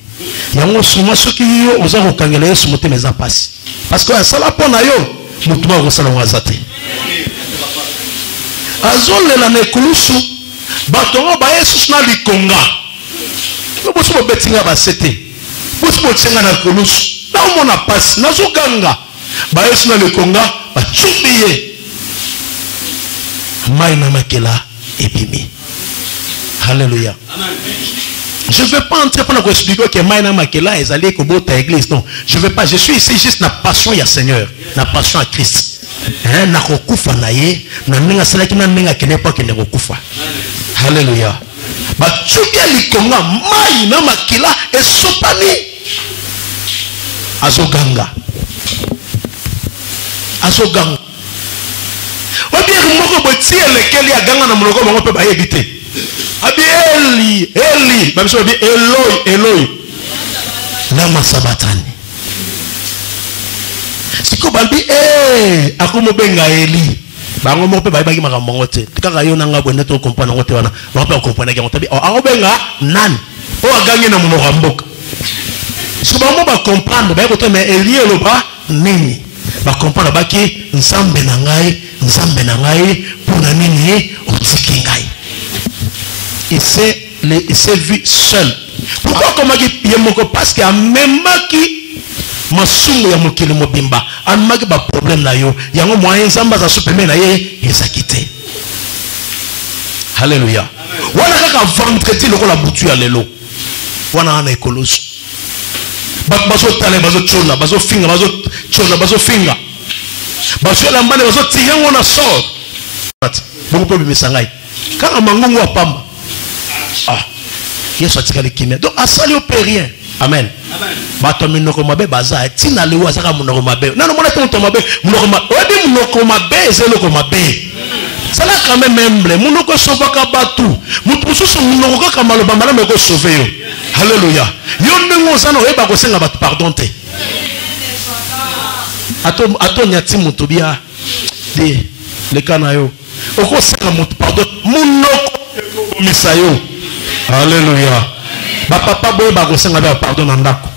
yango suma soki yo oza kokangela Yesu motema eza pasi parce que asala pona yo mutuma kosala ngazate azolela na ekulusu batongo ba Yesu na likonga boso bo betinga ba sete boso bo tsenga na ekulusu na omona pasi nazoganga ba Yesu na likonga ba chubiye mai na makela ebimi. Hallelujah. Je ne vais pas entrer pour vous expliquer que Maïna Makela est allé au ta église. Non, je ne vais pas. Je suis ici juste la passion ya Seigneur, la passion à Christ. Na kokufa na ye, na ninga salaki na ninga kene pa kene kokufa. Hallelujah. Ba tsukia likonga Maïna Makela et sopani azoganga. Azoganga. Obi moko boti elekeli aganga na monoko bango pe ba yebite. Abi Eli, babiso abi Eloi. Lama sabatani. Siko balbi akumo benga Eli. Bango mo pe bagi makambo ngote. Kaka yo nanga bwende to comprendre ngote wana. Ba pe comprendre ke ngote bi ako benga nani? O agangi na monoko mboka. Siko bango ba comprendre ba ko to me Eli eloba nini? Ba comprendre ba ki nzambe na ngai pona nini otiki ngai. Il s'est vu seul. Pourquoi comme il parce qu'il a même qui m'a soumis à mon kilo mobimba. Un mag ba problème là yo. Il y a un moyen zamba za supprimer na ye il s'est quitté. Alléluia. Wana kaka vendredi le la boutu à lelo. Wana ana ekolos. Bazo tale bazo chola bazo finga bazo chola bazo finga. Bazo la mbane bazo tiyango na sort. Beaucoup peu bimesangai. Kaka mangungu apamba. Ah, Yesu atikali kimia. Donc asali au rien. Amen. Bato minoko mabe baza tina lewa azaka munoko mabe. Nano mona tonto mabe munoko mabe. Obi munoko mabe zelo ko mabe. Sala quand même humble. Munoko sobaka batu. Mutusu so munoko kaka maloba mala meko sauver yo. Alléluia. Yo ndingo sana eba ko senga batu pardon te. Ato nyati mutubia de le kana yo. Oko senga mutu pardon. Munoko misayo. Alléluia. Ba papa boy ba ko senga ba pardon ndako.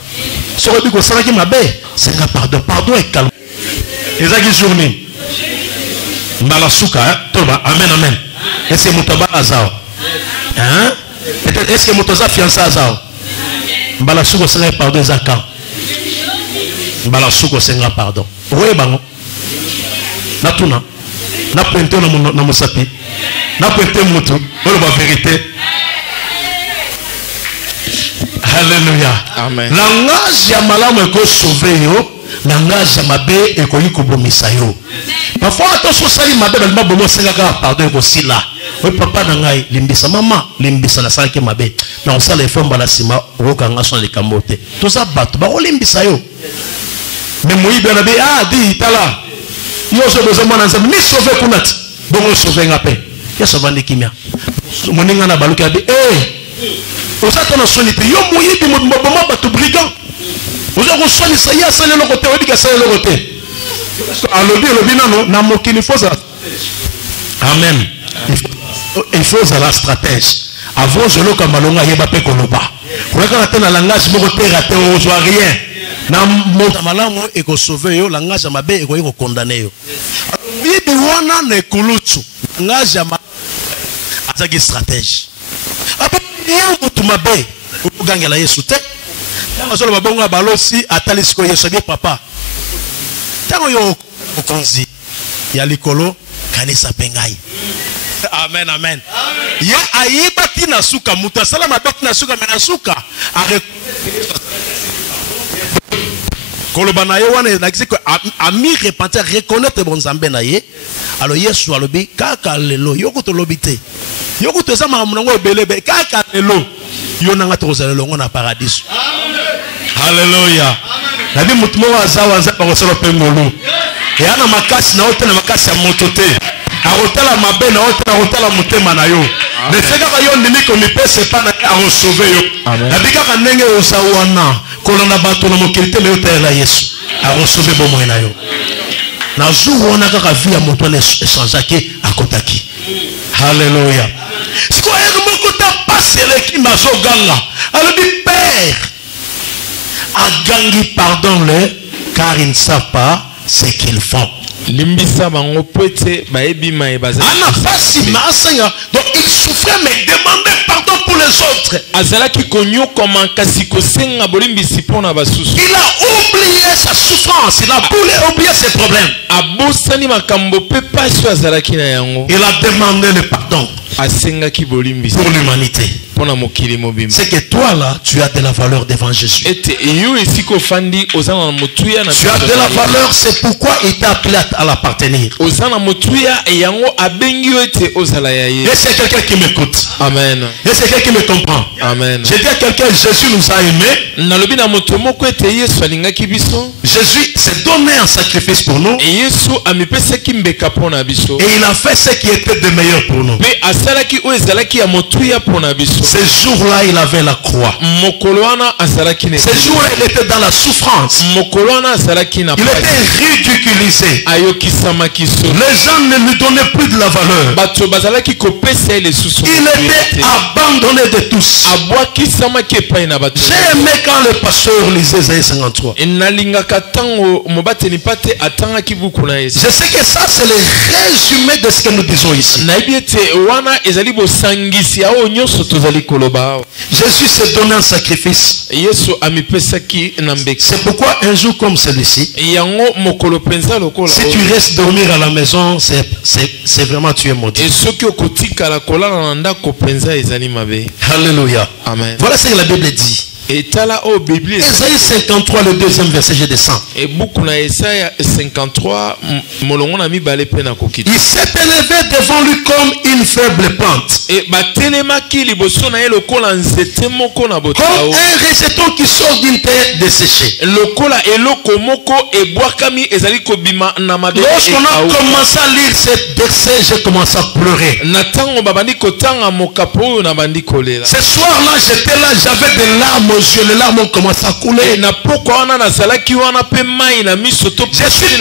So bi ko sala ki mabe, senga pardon. Pardon et calme. Ezaki journée. Mbala suka, toba. Amen amen. Est-ce que mutaba azao? Hein? Est-ce que mutoza fiancé azao? Mbala suka senga pardon zaka. Mbala suka senga pardon. Oye bango. Natuna. Na pointe na musapi. Na pointe mutu. Olo ba vérité. Alléluia. Amen. Langage ya malamu eko sauver yo, langage ya mabe eko yikobomisa yo. Parfois attention sali mabe balima bomo senga ka pardon eko sila. Oui papa na ngai limbisa mama limbisa na sala ke mabe. Na osala efomba na sima oka ngaso na likambote. Toza bato ba olimbisa yo. Mais moyibi na be di tala. Yo so bezo mwana nzambe ni sauver kunati. Bongo sauver ngape. Ya sauver kimia. Moninga na baluka be vous êtes en solité. Yo mouillé de mon moment bateau brigand. Vous avez reçu ça y a ça le côté, on dit que ça le côté. Alors bien le binano n'a moqué il faut ça. Amen. Il faut ça la stratège. Avant je le comme malonga yeba pe koloba. Vous quand on a langage mo côté raté on voit rien. Na mo malamu et ko sauver yo langage mabe et ko condamner yo. Bien de wana ne kulutu. Langage ma azaki stratège. Yo mutu mabe ukugangela Yesu te azolo babonga balosi atali siko Yesu bi papa tango yo okonzi ya likolo kanisa pengai. Amen, amen. Ya ayiba tina suka muta sala mabeti na suka mena suka. Kolobana yo wana na kisi ko ami repentir reconnaître bon Nzambe na ye. Alors Yesu alobi kaka lelo yoko to lobite. Yoko to sama munango belebe kaka lelo yo nanga to kozala ngo na paradis. Hallelujah. Nabi mutumo wa zawa za pa kosolo pengolo. Ya na makasi na hotela makasi ya motote. Arotala mabe na hotela mutema na yo. Ne seka ka yo ndimiko mipese pa na a sauver yo. Nabi kaka ndenge yo zawana kolona bato na mokilite le hotela Yesu. A sauver bo moyo na yo. Na jour on a kaka vie ya moto na échangeaki akotaki. Hallelujah. Siko ego mokota pasele ki mazoganga. Alobi père agangi pardon-le car ils ne savent pas ce qu'ils font. Limbisa bango pete baebi mai bazali. Ana fasi masanga donc il souffrait mais demandait pardon pour les autres. Azalaki konyo comment kasiko senga bolimbisi pona basusu. Il a oublié sa souffrance, il a oublié ses problèmes. Abosani makambo pe paso azalaki na yango. Il a demandé le pardon asengaki bolimbisi pour l'humanité. Pona mokili mobimba. C'est que toi là, tu as de la valeur devant Jésus. Ete yo esiko fandi ozana motuya na. Tu as de la valeur, c'est pourquoi il t'a appelé à l'appartenir. Ozana motuya e yango abengi ete ozala ya ye. Et c'est quelqu'un qui m'écoute. Amen. Et c'est quelqu'un qui me comprend. Amen. J'ai dit à quelqu'un, Jésus nous a aimés. Nalobi na moto moko ete Yesu alingaki biso. Jésus s'est donné un sacrifice pour nous. Et Yesu amipesaki mbeka pona biso. Et il a fait ce qui était de meilleur pour nous. Pe asalaki o ezalaki ya motuya pona biso. Ce jour-là, il avait la croix. Mokoloana asalaki ne. Ce jour-là, il était dans la souffrance. Mokoloana asalaki na. Il était ridiculisé. Ayoki samaki so. Les gens ne lui donnaient plus de la valeur. Bato bazalaki kopesa ele susu. Il était abandonné de tous. Abwaki samaki epai na bato. J'ai aimé quand le pasteur lisait Isaïe 53. Enalingaka tango mobateni pate atangaki buku na Yesu. Je sais que ça c'est le résumé de ce que nous disons ici. Nayebi ete wana ezali bosangisi ya o nyonso tozali koloba. Jésus s'est donné un sacrifice. Yesu amipesaki na mbeki. C'est pourquoi un jour comme celui-ci, yango mokolo penza lokola. si tu restes dormir à la maison, c'est vraiment tu es maudit. Et soki okotikala kolala na ndako penza ezali mabe. Alléluia. Amen. Voilà ce que la Bible dit. Et tala o Bible. Isaïe 53, le deuxième verset, je descends. Et beaucoup na Isaïe 53 molongo na mibale pe na kokita. Il s'est élevé devant lui comme une faible plante. Et batelemaki liboso na ye lokola nzete moko na botao. Comme un rejeton qui sort d'une terre desséchée. Lokola eloko moko ebwakami ezali kobima na mabele. Lorsqu'on a commencé à lire ce verset, j'ai commencé à pleurer. Na tango babandi kotanga mokapo na bandi kolela. Ce soir-là, j'étais là, j'avais des larmes aux yeux, les larmes ont commencé à couler. Na poko wana na salaki wana pe mai na misoto. Je suis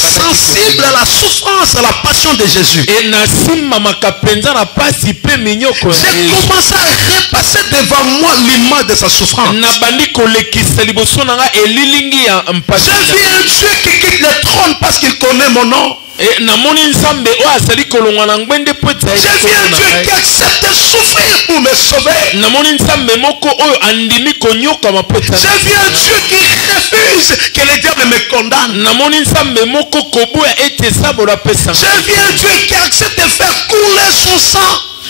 sensible à la souffrance, à la passion de Jésus. Et na simma makapenza na pasi pe minyoko. J'ai commencé à repasser devant moi l'image de sa souffrance. Na bandi kolekisa liboso na nga elilingi ya mpasi. J'ai vu un Dieu qui quitte le trône parce qu'il connaît mon nom. Et namoni nzambe o asali kolongwa na ngwende pweta. J'ai vu un Dieu qui accepte de souffrir pour me sauver. Namoni nzambe moko oyo andimi konyoka mapweta. J'ai vu un Dieu qui refuse que le diable me condamne. Namoni nzambe moko kobuya ete sabola pesa. J'ai vu un Dieu qui accepte de faire couler son sang.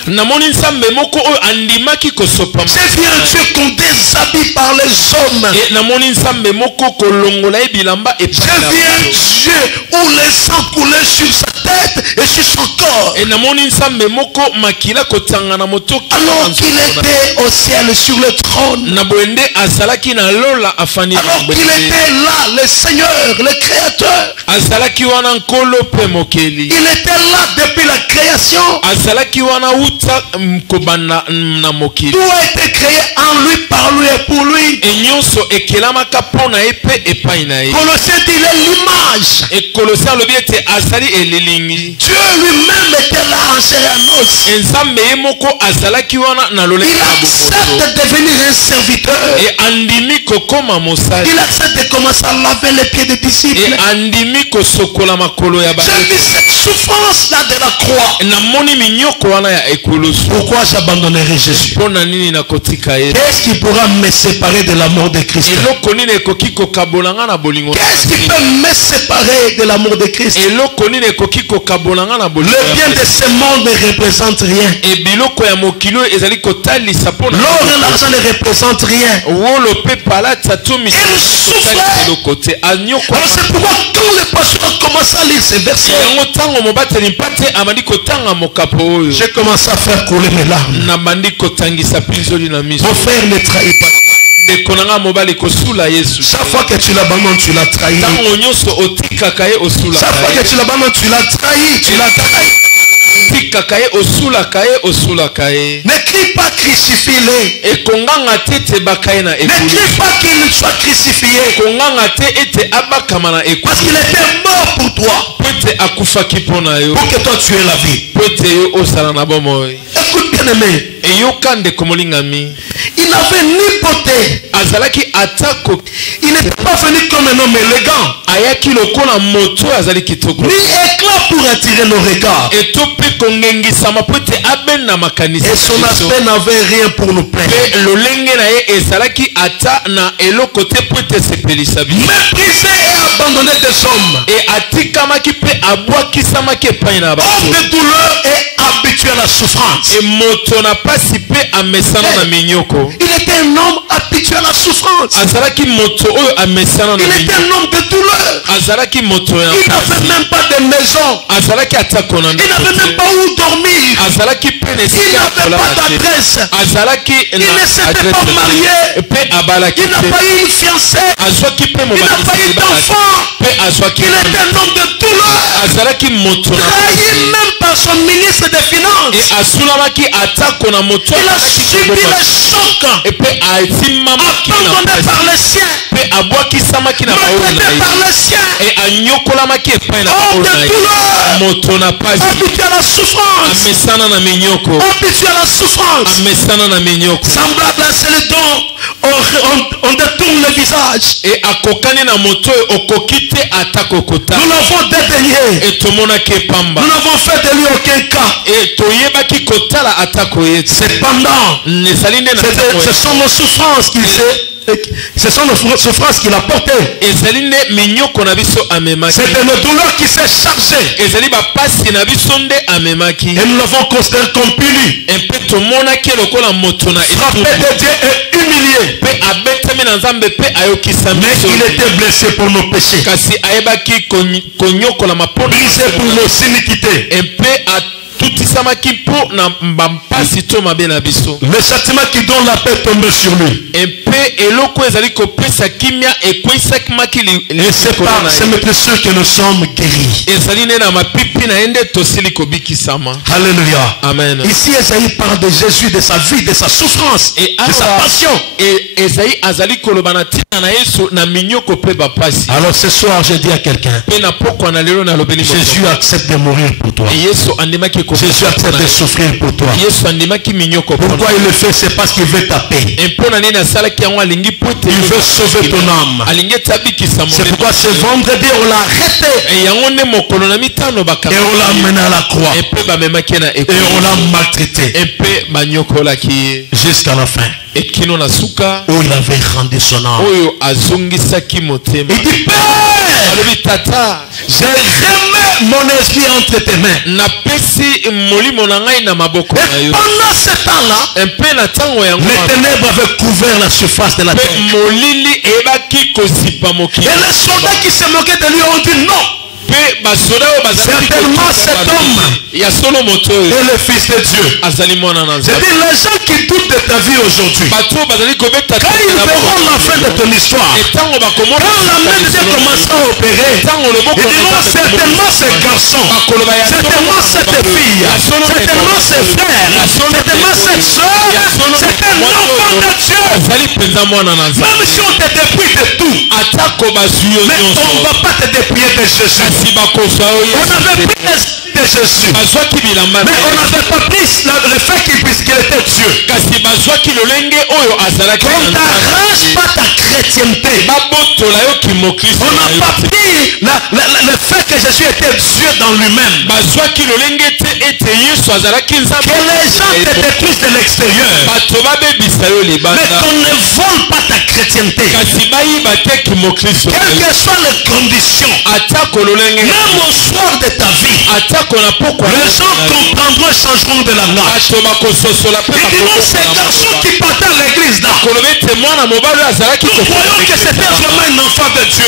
Namoni nzambe moko oyo andimaki kosopa. J'ai vu un Dieu qu'on déshabille par les hommes. Et namoni nzambe moko kolongola ebilamba et j'ai vu un Dieu où le sang coulait sur sa tête et sur son corps. Et namoni nzambe moko makila kotanga na moto. Alors qu'il était au ciel sur le trône. Na boende azalaki na lola afani. Alors qu'il était là, le Seigneur, le Créateur. Azalaki wana nkolo pe mokeli. Il était là depuis la création. Azalaki wana uta kobana na mokili. Tout a été créé en lui, par lui et pour lui. Et nyonso ekelamaka pona epe epai na ye. Colossiens dit il est l'image. Et Colossiens lobi ete azali elilingi. Dieu lui-même lui-même était là en chair et en os. Nzambe ye moko azalaki wana na lolenge Il ya accepte de devenir un serviteur. et andimi kokoma mosali. Il accepte de commencer à laver les pieds des disciples. Et andimi kosokola makolo ya J'ai vu cette souffrance-là de la croix. namoni minyoko wana ya ekulusu. Pourquoi j'abandonnerai Jésus? Mpona nini nakotika ye? Qu'est-ce qui pourra me séparer de l'amour de Christ? Eloko nini ekoki kokabola nga na bolingo na Qu'est-ce qui Nzambe? peut me séparer de l'amour de Christ? Eloko nini ekoki kokabola nga na bolingo Le ya bien de Kristo? ce monde ne représente rien. E biloko ya mokili oyo ezali kotalisa mpona L'or et l'argent ne représentent rien. wolo mpe palata to Il souffrait. misalisa eloko te anyoko. Alors c'est pourquoi quand le pasteur commence à lire ces versets, yango ntango mobateli mpate abandi kotanga mokapo oyo j'ai commencé à faire couler mes larmes. nabandi kotangisa pinzoli na miso. Mon frère ne trahit pas. ndeko na nga mobali kosula yesu. Chaque fois que tu l'abandonnes, tu l'as trahi. ntango nyonso otikaka ye Chaque fois osulaka que ye. tu l'abandonnes, tu l'as trahi. Tu l'as trahi. otikaka ye osulaka ye osulaka ye. Ne crie pas crucifie-le. ekonganga te ete baka ye na Ne ekulu. crie pas qu'il soit crucifié. ekonganga te ete abakama na Parce ekulu. qu'il était mort pour toi. po ete akufaki mpo na yo. Pour que toi tu aies la vie. po ete yo osala na bomoi. Écoute bien aimé. eyoka ndeko molingami. Il n'avait ni beauté. azalaki atako. Il n'était pas venu comme un homme élégant. ayaki lokola moto azali kitoko. Ni éclat pour attirer nos regards. eto mpe kongengisama po ete abenda makanisi. Et son aspect n'avait rien pour nous plaire. mpe lolenge na ye ezalaki ata na eloko te po ete esepelisa biso. Méprisé et abandonné des hommes. e atikamaki mpe abwakisamaki epai na bato. Homme de douleur et habitué à la souffrance. e moto na pasi mpe amesana na minyoko. Il était un homme habitué à la souffrance. azalaki moto oyo amesana na Il était minyoko. un homme de douleur. azalaki moto ya Il n'avait même pas de maison. azalaki atako na Il n'avait même pas où dormir. azalaki mpe na Il esika ya n'avait kolala pas te. d'adresse. azalaki Il ne s'était pas marié. mpe abalaki Il n'a te. pas eu une fiancée. azwaki mpe Il n'a pas eu d'enfant. mpe azwaki Il était un homme de douleur. azalaki moto na Trahi même par son ministre des e Finances. asulamaki atako na moto Il a subi le choc. epe atimamaki na Abandonné pasi. par les siens. mpe abwakisamaki na baoyo na Maltraité ye par les siens. e anyokolamaki epai na Homme baoyo de na ye. douleur. moto na pasi Habitué à la souffrance. amesana na minyoko Habitué à la souffrance. amesana na minyoko Semblable à celui dont on détourne le visage. e akokani na moto oyo okoki te ata kokota Nous l'avons dédaigné. e tomonaki epamba Nous n'avons fait de lui aucun cas. e toyebaki kotala ata koyeti. Cependant, ezali nde na ntango ce sont nos souffrances ce sont nos souffrances qu'il a portées. ezali nde minyoko na biso amemaki. C'était nos douleurs qui s'est chargé. ezali bapasi na biso nde amemaki. Et nous l'avons considéré comme puni. mpe tomonaki lokola moto na Frappé de Dieu et humilié. mpe abetami na nzambe mpe ayokisa Mais biso. il était blessé pour nos péchés. kasi ayebaki konyokolama mpo na Brisé pour nos iniquités. mpe atutisamaki mpo na bampasi to mabe na biso. Le châtiment qui donne la paix est tombé sur lui. mpe eloko ezali kopesa kimia ekweisakimaki Et c'est par ces maîtresses que nous sommes guéris. ezali nde na mapipi na ye nde tosili kobikisama. Alléluia. Amen. Ici, Esaïe parle de Jésus, de sa vie, de sa souffrance, de sa passion. ezali azali koloba na ntina na yesu na minyoko mpe bapasi. Alors ce soir, je dis à quelqu'un, mpe na pokwa na lelo nalobeli Jésus accepte de mourir pour toi. yesu andimaki Jésus accepte de souffrir pour toi. yesu andimaki minyoko Pourquoi il le fait? C'est parce qu'il veut ta paix. mpo na nini asalaki yango alingi po ete Il veut sauver ton âme. alingi ete abikisa C'est pourquoi ce vendredi, on l'a arrêté yango nde mokolo na mitano et on l'a amené à la croix mpe bamemaki ye na et on l'a maltraité mpe banyokolaki ye jusqu'à la fin ekino na suka où il avait rendu son âme. oyo azongisaki motema. Il dit, Père, alobi tata j'ai remis mon esprit entre tes mains. napesi molimo na ngai na maboko na Et yo. pendant ce temps-là, mpe na ntango yango les ténèbres avaient couvert la surface de la mpe terre. molili eyebaki kozipa mokili. Et les soldats qui se moquaient de lui ont dit non. mpe basoda oyo bazalaki Certainement kokisa cet homme ya solo moto oyo est le Fils de Dieu. azali mwana na C'est nzambe. dire les gens qui doutent de ta vie aujourd'hui, bato oyo bazali kobeta quand ils verront la fin de ton histoire, etango bakomona quand la main de Dieu commencera à opérer, etango loboko ils diront certainement ces garçons, certainement cette fille, certainement ces frères, certainement cette soeur, c'est un enfant de Dieu. azali mpenza mwana na nzambe. Même si on te dépouille de tout, atako bazwi yo mais on ne nyonso va pas te dépouiller de Jésus. kasi bakozwa yo On Yesu avait te. pris de Jésus. Mais on n'avait pas pris le fait qu'il était Dieu. On t'arrache pas ta chrétienté. On n'a pas pris le fait que Jésus était Dieu dans lui-même. Que les gens te détruisent de l'extérieur. Mais qu'on ne vole pas ta chrétienté. Quelles que soient les conditions, même au soir de ta vie, les gens comprendront et changeront de la marche. Ils diront, ces garçons qui partaient à l'église là, nous voyons que c'était vraiment un enfant de Dieu.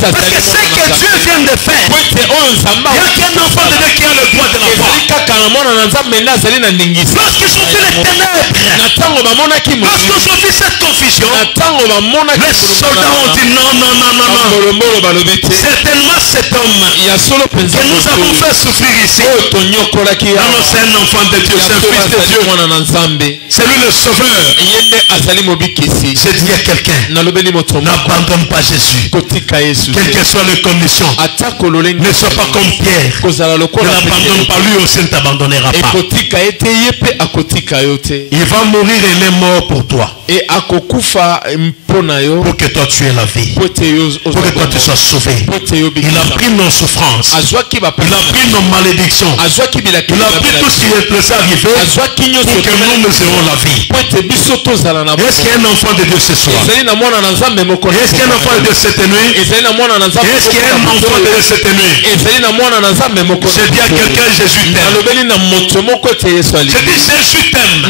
Parce que ce que Dieu vient de faire, il n'y a qu'un enfant de Dieu qui a le droit de la voir. Lorsqu'ils ont vu les ténèbres, lorsqu'ils ont vu cette confusion, les soldats ont dit non. Certainement cet homme que nous avons fait souffrir ici, non, c'est un enfant de Dieu, c'est un fils de Dieu, c'est lui le sauveur. J'ai dit à quelqu'un, n'abandonne pas Jésus, quelles que soient les conditions. Ne sois pas comme Pierre, ne l'abandonne pas, lui aussi ne t'abandonnera pas. Il va mourir et il est mort pour toi, pour que toi tu aies la vie, pour que toi tu sois sauvé. Il a pris nos souffrances, il a pris nos malédictions, il a pris tout ce qui est arrivé pour que nous ayons la vie. Est-ce qu'il y a un enfant de Dieu ce soir? Est-ce qu'il y a un enfant de Dieu cette nuit? Est-ce qu'il y a un enfant de Dieu cette nuit? Je dis à quelqu'un, Jésus t'aime. Je dis, Jésus t'aime.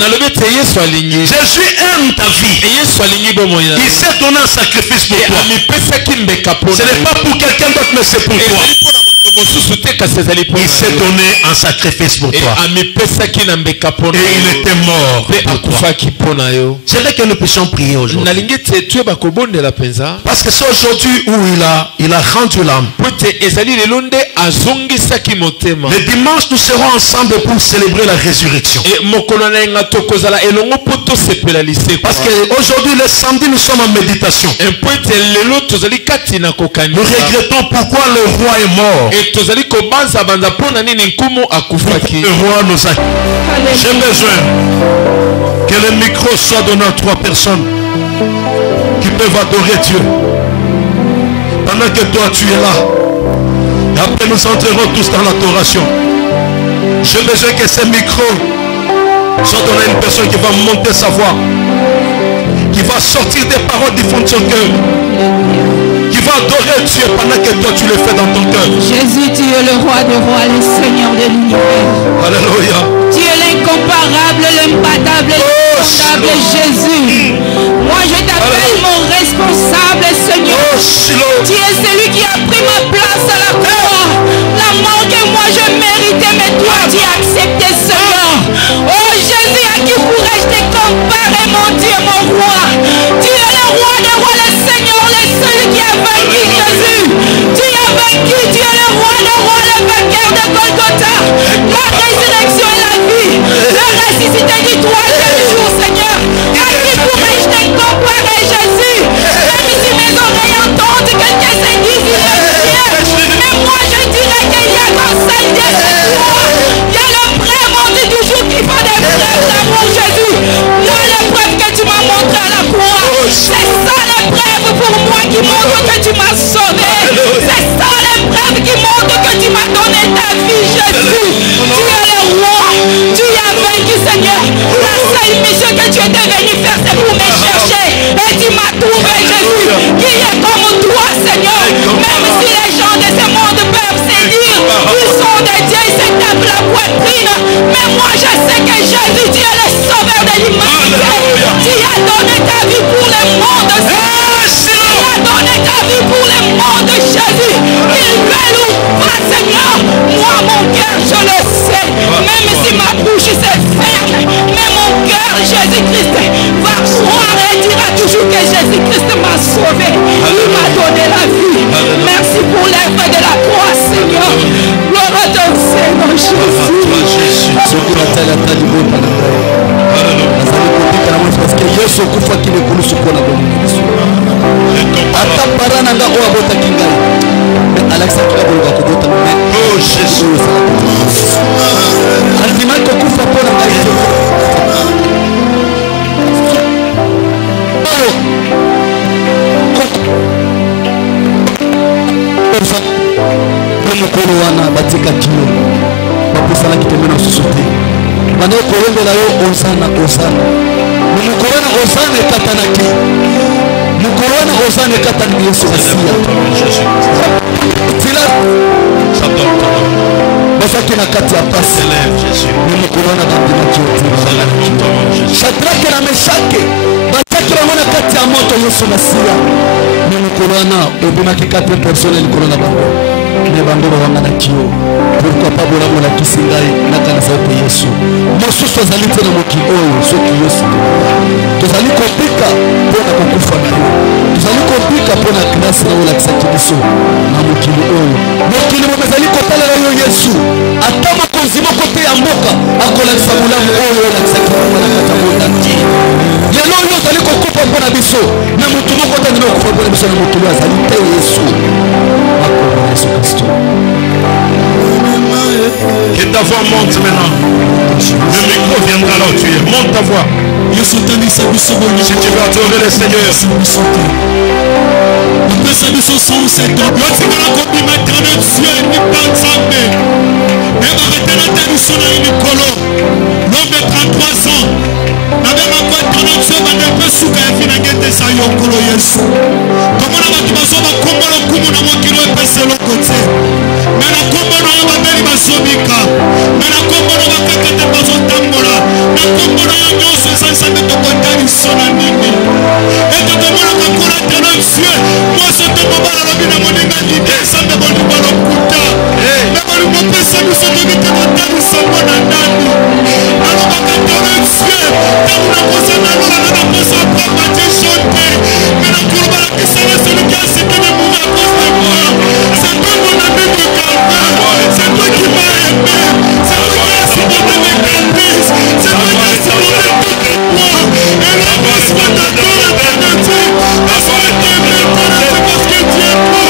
Jésus aime ta vie. Il s'est donné un sacrifice pour toi. Ce n'est pas pour quelqu'un d'autre, mais c'est pour toi. Il s'est donné un sacrifice pour toi. Et il était mort pour toi. J'aimerais que nous puissions prier aujourd'hui. Parce que c'est aujourd'hui où il a rendu l'âme. Le dimanche, nous serons ensemble pour célébrer la résurrection. Parce qu'aujourd'hui, le samedi, nous sommes en méditation. Nous regrettons pourquoi le roi est mort. Le roi nous a... J'ai besoin que le micro soit donné à 3 personnes qui peuvent adorer Dieu. Pendant que toi tu es là. Et après nous entrerons tous dans l'adoration. J'ai besoin que ces micros soient donnés à une personne qui va monter sa voix, qui va sortir des paroles du fond de son cœur, qui va adorer Dieu pendant que toi tu le fais dans ton cœur. Jésus, tu es le roi des rois, le Seigneur de l'univers. Alléluia. Tu es l'incomparable, l'imbattable, l'incomparable Jésus. Moi je t'appelle mon responsable, Seigneur. Tu es celui qui a pris ma place à la croix. La mort que moi je méritais, mais toi tu as accepté, Seigneur. Oh Jésus, à qui pourrais-je te comparer, mon Dieu, mon roi? Tu es le roi des rois, le Seigneur, le seul qui a vaincu, Jésus. Tu as vaincu, tu es le roi des rois, le vainqueur de Golgotha. La résurrection et la vie, le ressuscité du 3e jour, Seigneur. À qui pourrais-je te comparer, Jésus? Même si mes oreilles entendent quelqu'un se dise il est fier, mais moi je dirais qu'il y a qu'un seul Dieu, c'est toi. Il y a le vrai monde du jour qui fait des preuves d'amour, Jésus. Moi, l'épreuve que tu m'as montrée à la croix, c'est ça l'épreuve pour moi qui montre que tu m'as sauvé. C'est ça l'épreuve qui montre que tu m'as donné ta vie, Jésus. Tu es le roi, tu as vaincu, Seigneur. La seule mission que tu étais venu faire, c'est pour me chercher. Et tu m'as trouvé, Jésus, qui est comme toi, Seigneur. Même si les gens de ce monde peuvent se dire, ils sont des dieux, ils se tapent la poitrine. Mais moi, je sais que Jésus, tu es le sauveur de l'humanité. Tu as donné ta vie pour le monde, Seigneur. Tu as donné ta vie pour le monde, Jésus. Qu'ils veulent ou pas, Seigneur. Moi, mon cœur, je le sais. Même si ma bouche se ferme, mais mon cœur, Jésus-Christ, va croire et dira toujours que Jésus-Christ m'a sauvé. Il m'a donné la vie. Merci pour l'œuvre de la croix, Seigneur. Gloire à ton Seigneur, Jésus. Parce que Yesu kufa kile kulusu kwa la bomu. Ata parana nga o abota kingai. Mais Alexa kila bolu bakobota mais Oh Jésus. Andimaki kokufa mpona ngai te. mokolo wana batikaki yo bapesalaki pembeni mosusu te bande koyembela yo osana osana mokolo wana osana ekatanaki mokolo wana osana ekatanaki yesu asiya tila basaki na kati ya pasi mokolo wana bandimaki yo shadrake na meshake bataki bango na kati ya moto yesu masiya mokolo wana obimaki 4 personnes likolo na bango ne bango bawanganaki yo pourquoi pas bolango lakisi ngai nakanisa yo mpe yesu mosusu azali te na mokili oyo soki yesu tozali kobika mpona kokufa na yo tozali kobika mpona grâce na oyo olakisaki biso na mokili oyo mokili momo ezali kotalela yo yesu ata mokonzi moko te ya mboka akolakisa molamu oyo olakisaki bango na kati ya mondaki lelo oyo ozali kokufa mpona biso na motu moko te ndimi kokufa mpona biso na mokili oyo azali te yesu makombo na yesu kristo. Que ta voix monte maintenant. Le micro viendra là où tu es. Monte ta voix. Si tu veux adorer le Seigneur. L'homme de 33 ans n'avait pas quoi être notre soeur, mais un peu sous qu'elle finit de sa yokolo yesu. Comment on a dit que on comment le coup on a manqué le PC le côté. Mais la comment on va belle basomika. Mais la comment on va kakete baso tambola. Mais comment on a yo ce sens de tokotani sonanini. Et que comment on va connaître notre Dieu. Moi ce te baba la vie na moninga l'idée ça me bon du balo kuta. Mais bon le PC nous se donne que tokotani sonana nani. Alors on va connaître Dieu. Tant on a posé dans la posé pas bâtir chanter. Mais la courbe là qui ça c'est le gars c'est de mourir à cause de moi. C'est toi mon ami de calme. C'est toi qui m'as aimé. C'est toi qui as supporté mes caprices. C'est toi qui as supporté tout de moi. Et la passe pas d'accord l'éternité. Parce que tu m'aimes parce que tu es moi.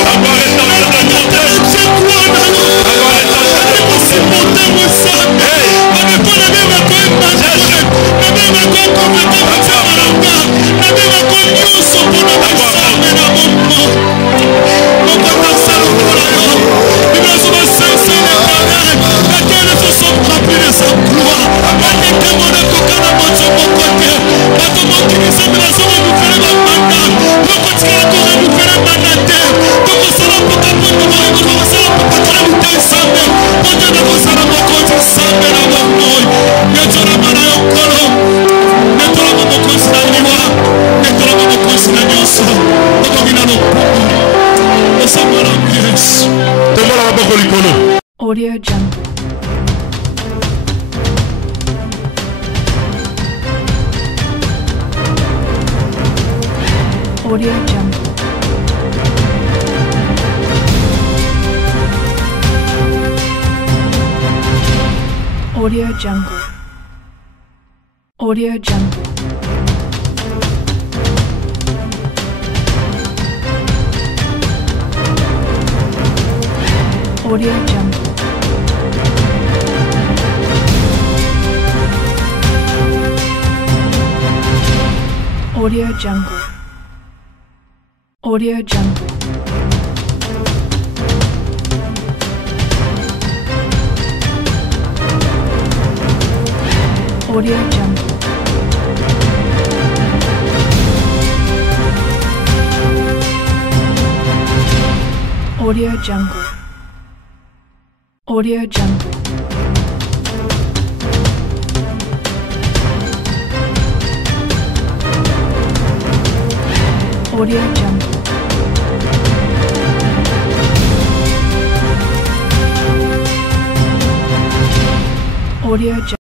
C'est quoi d'ailleurs? Elle est supporté mon sang. Elle n'est pas la même à quoi imaginer. La même à quoi complètement différente. La même à quoi nous sommes pour notre sang et la maman. On va passer le courant. Il va se passer les pareils. Laquelle se sont remplis de sa gloire. Laquelle témoigne que quand on monte sur mon côté. La demande qui nous semble la zone nous fait le mandat. Le côté la tour nous fait le mandat. Donc ça va pour ta pointe de mort. Donc ça va pour ta pointe de mort. Ça va pour ta pointe de mort. Ça va pour ta pointe de mort. Ça va pour ta Audio Jungle. Audio Jungle. Audio Jungle. Audio Jungle. Audio Jungle. Audio Jungle. Audio Jungle. Audio Jungle. Audio Jungle. Audio Jungle. Audio Jungle. Audio Jungle.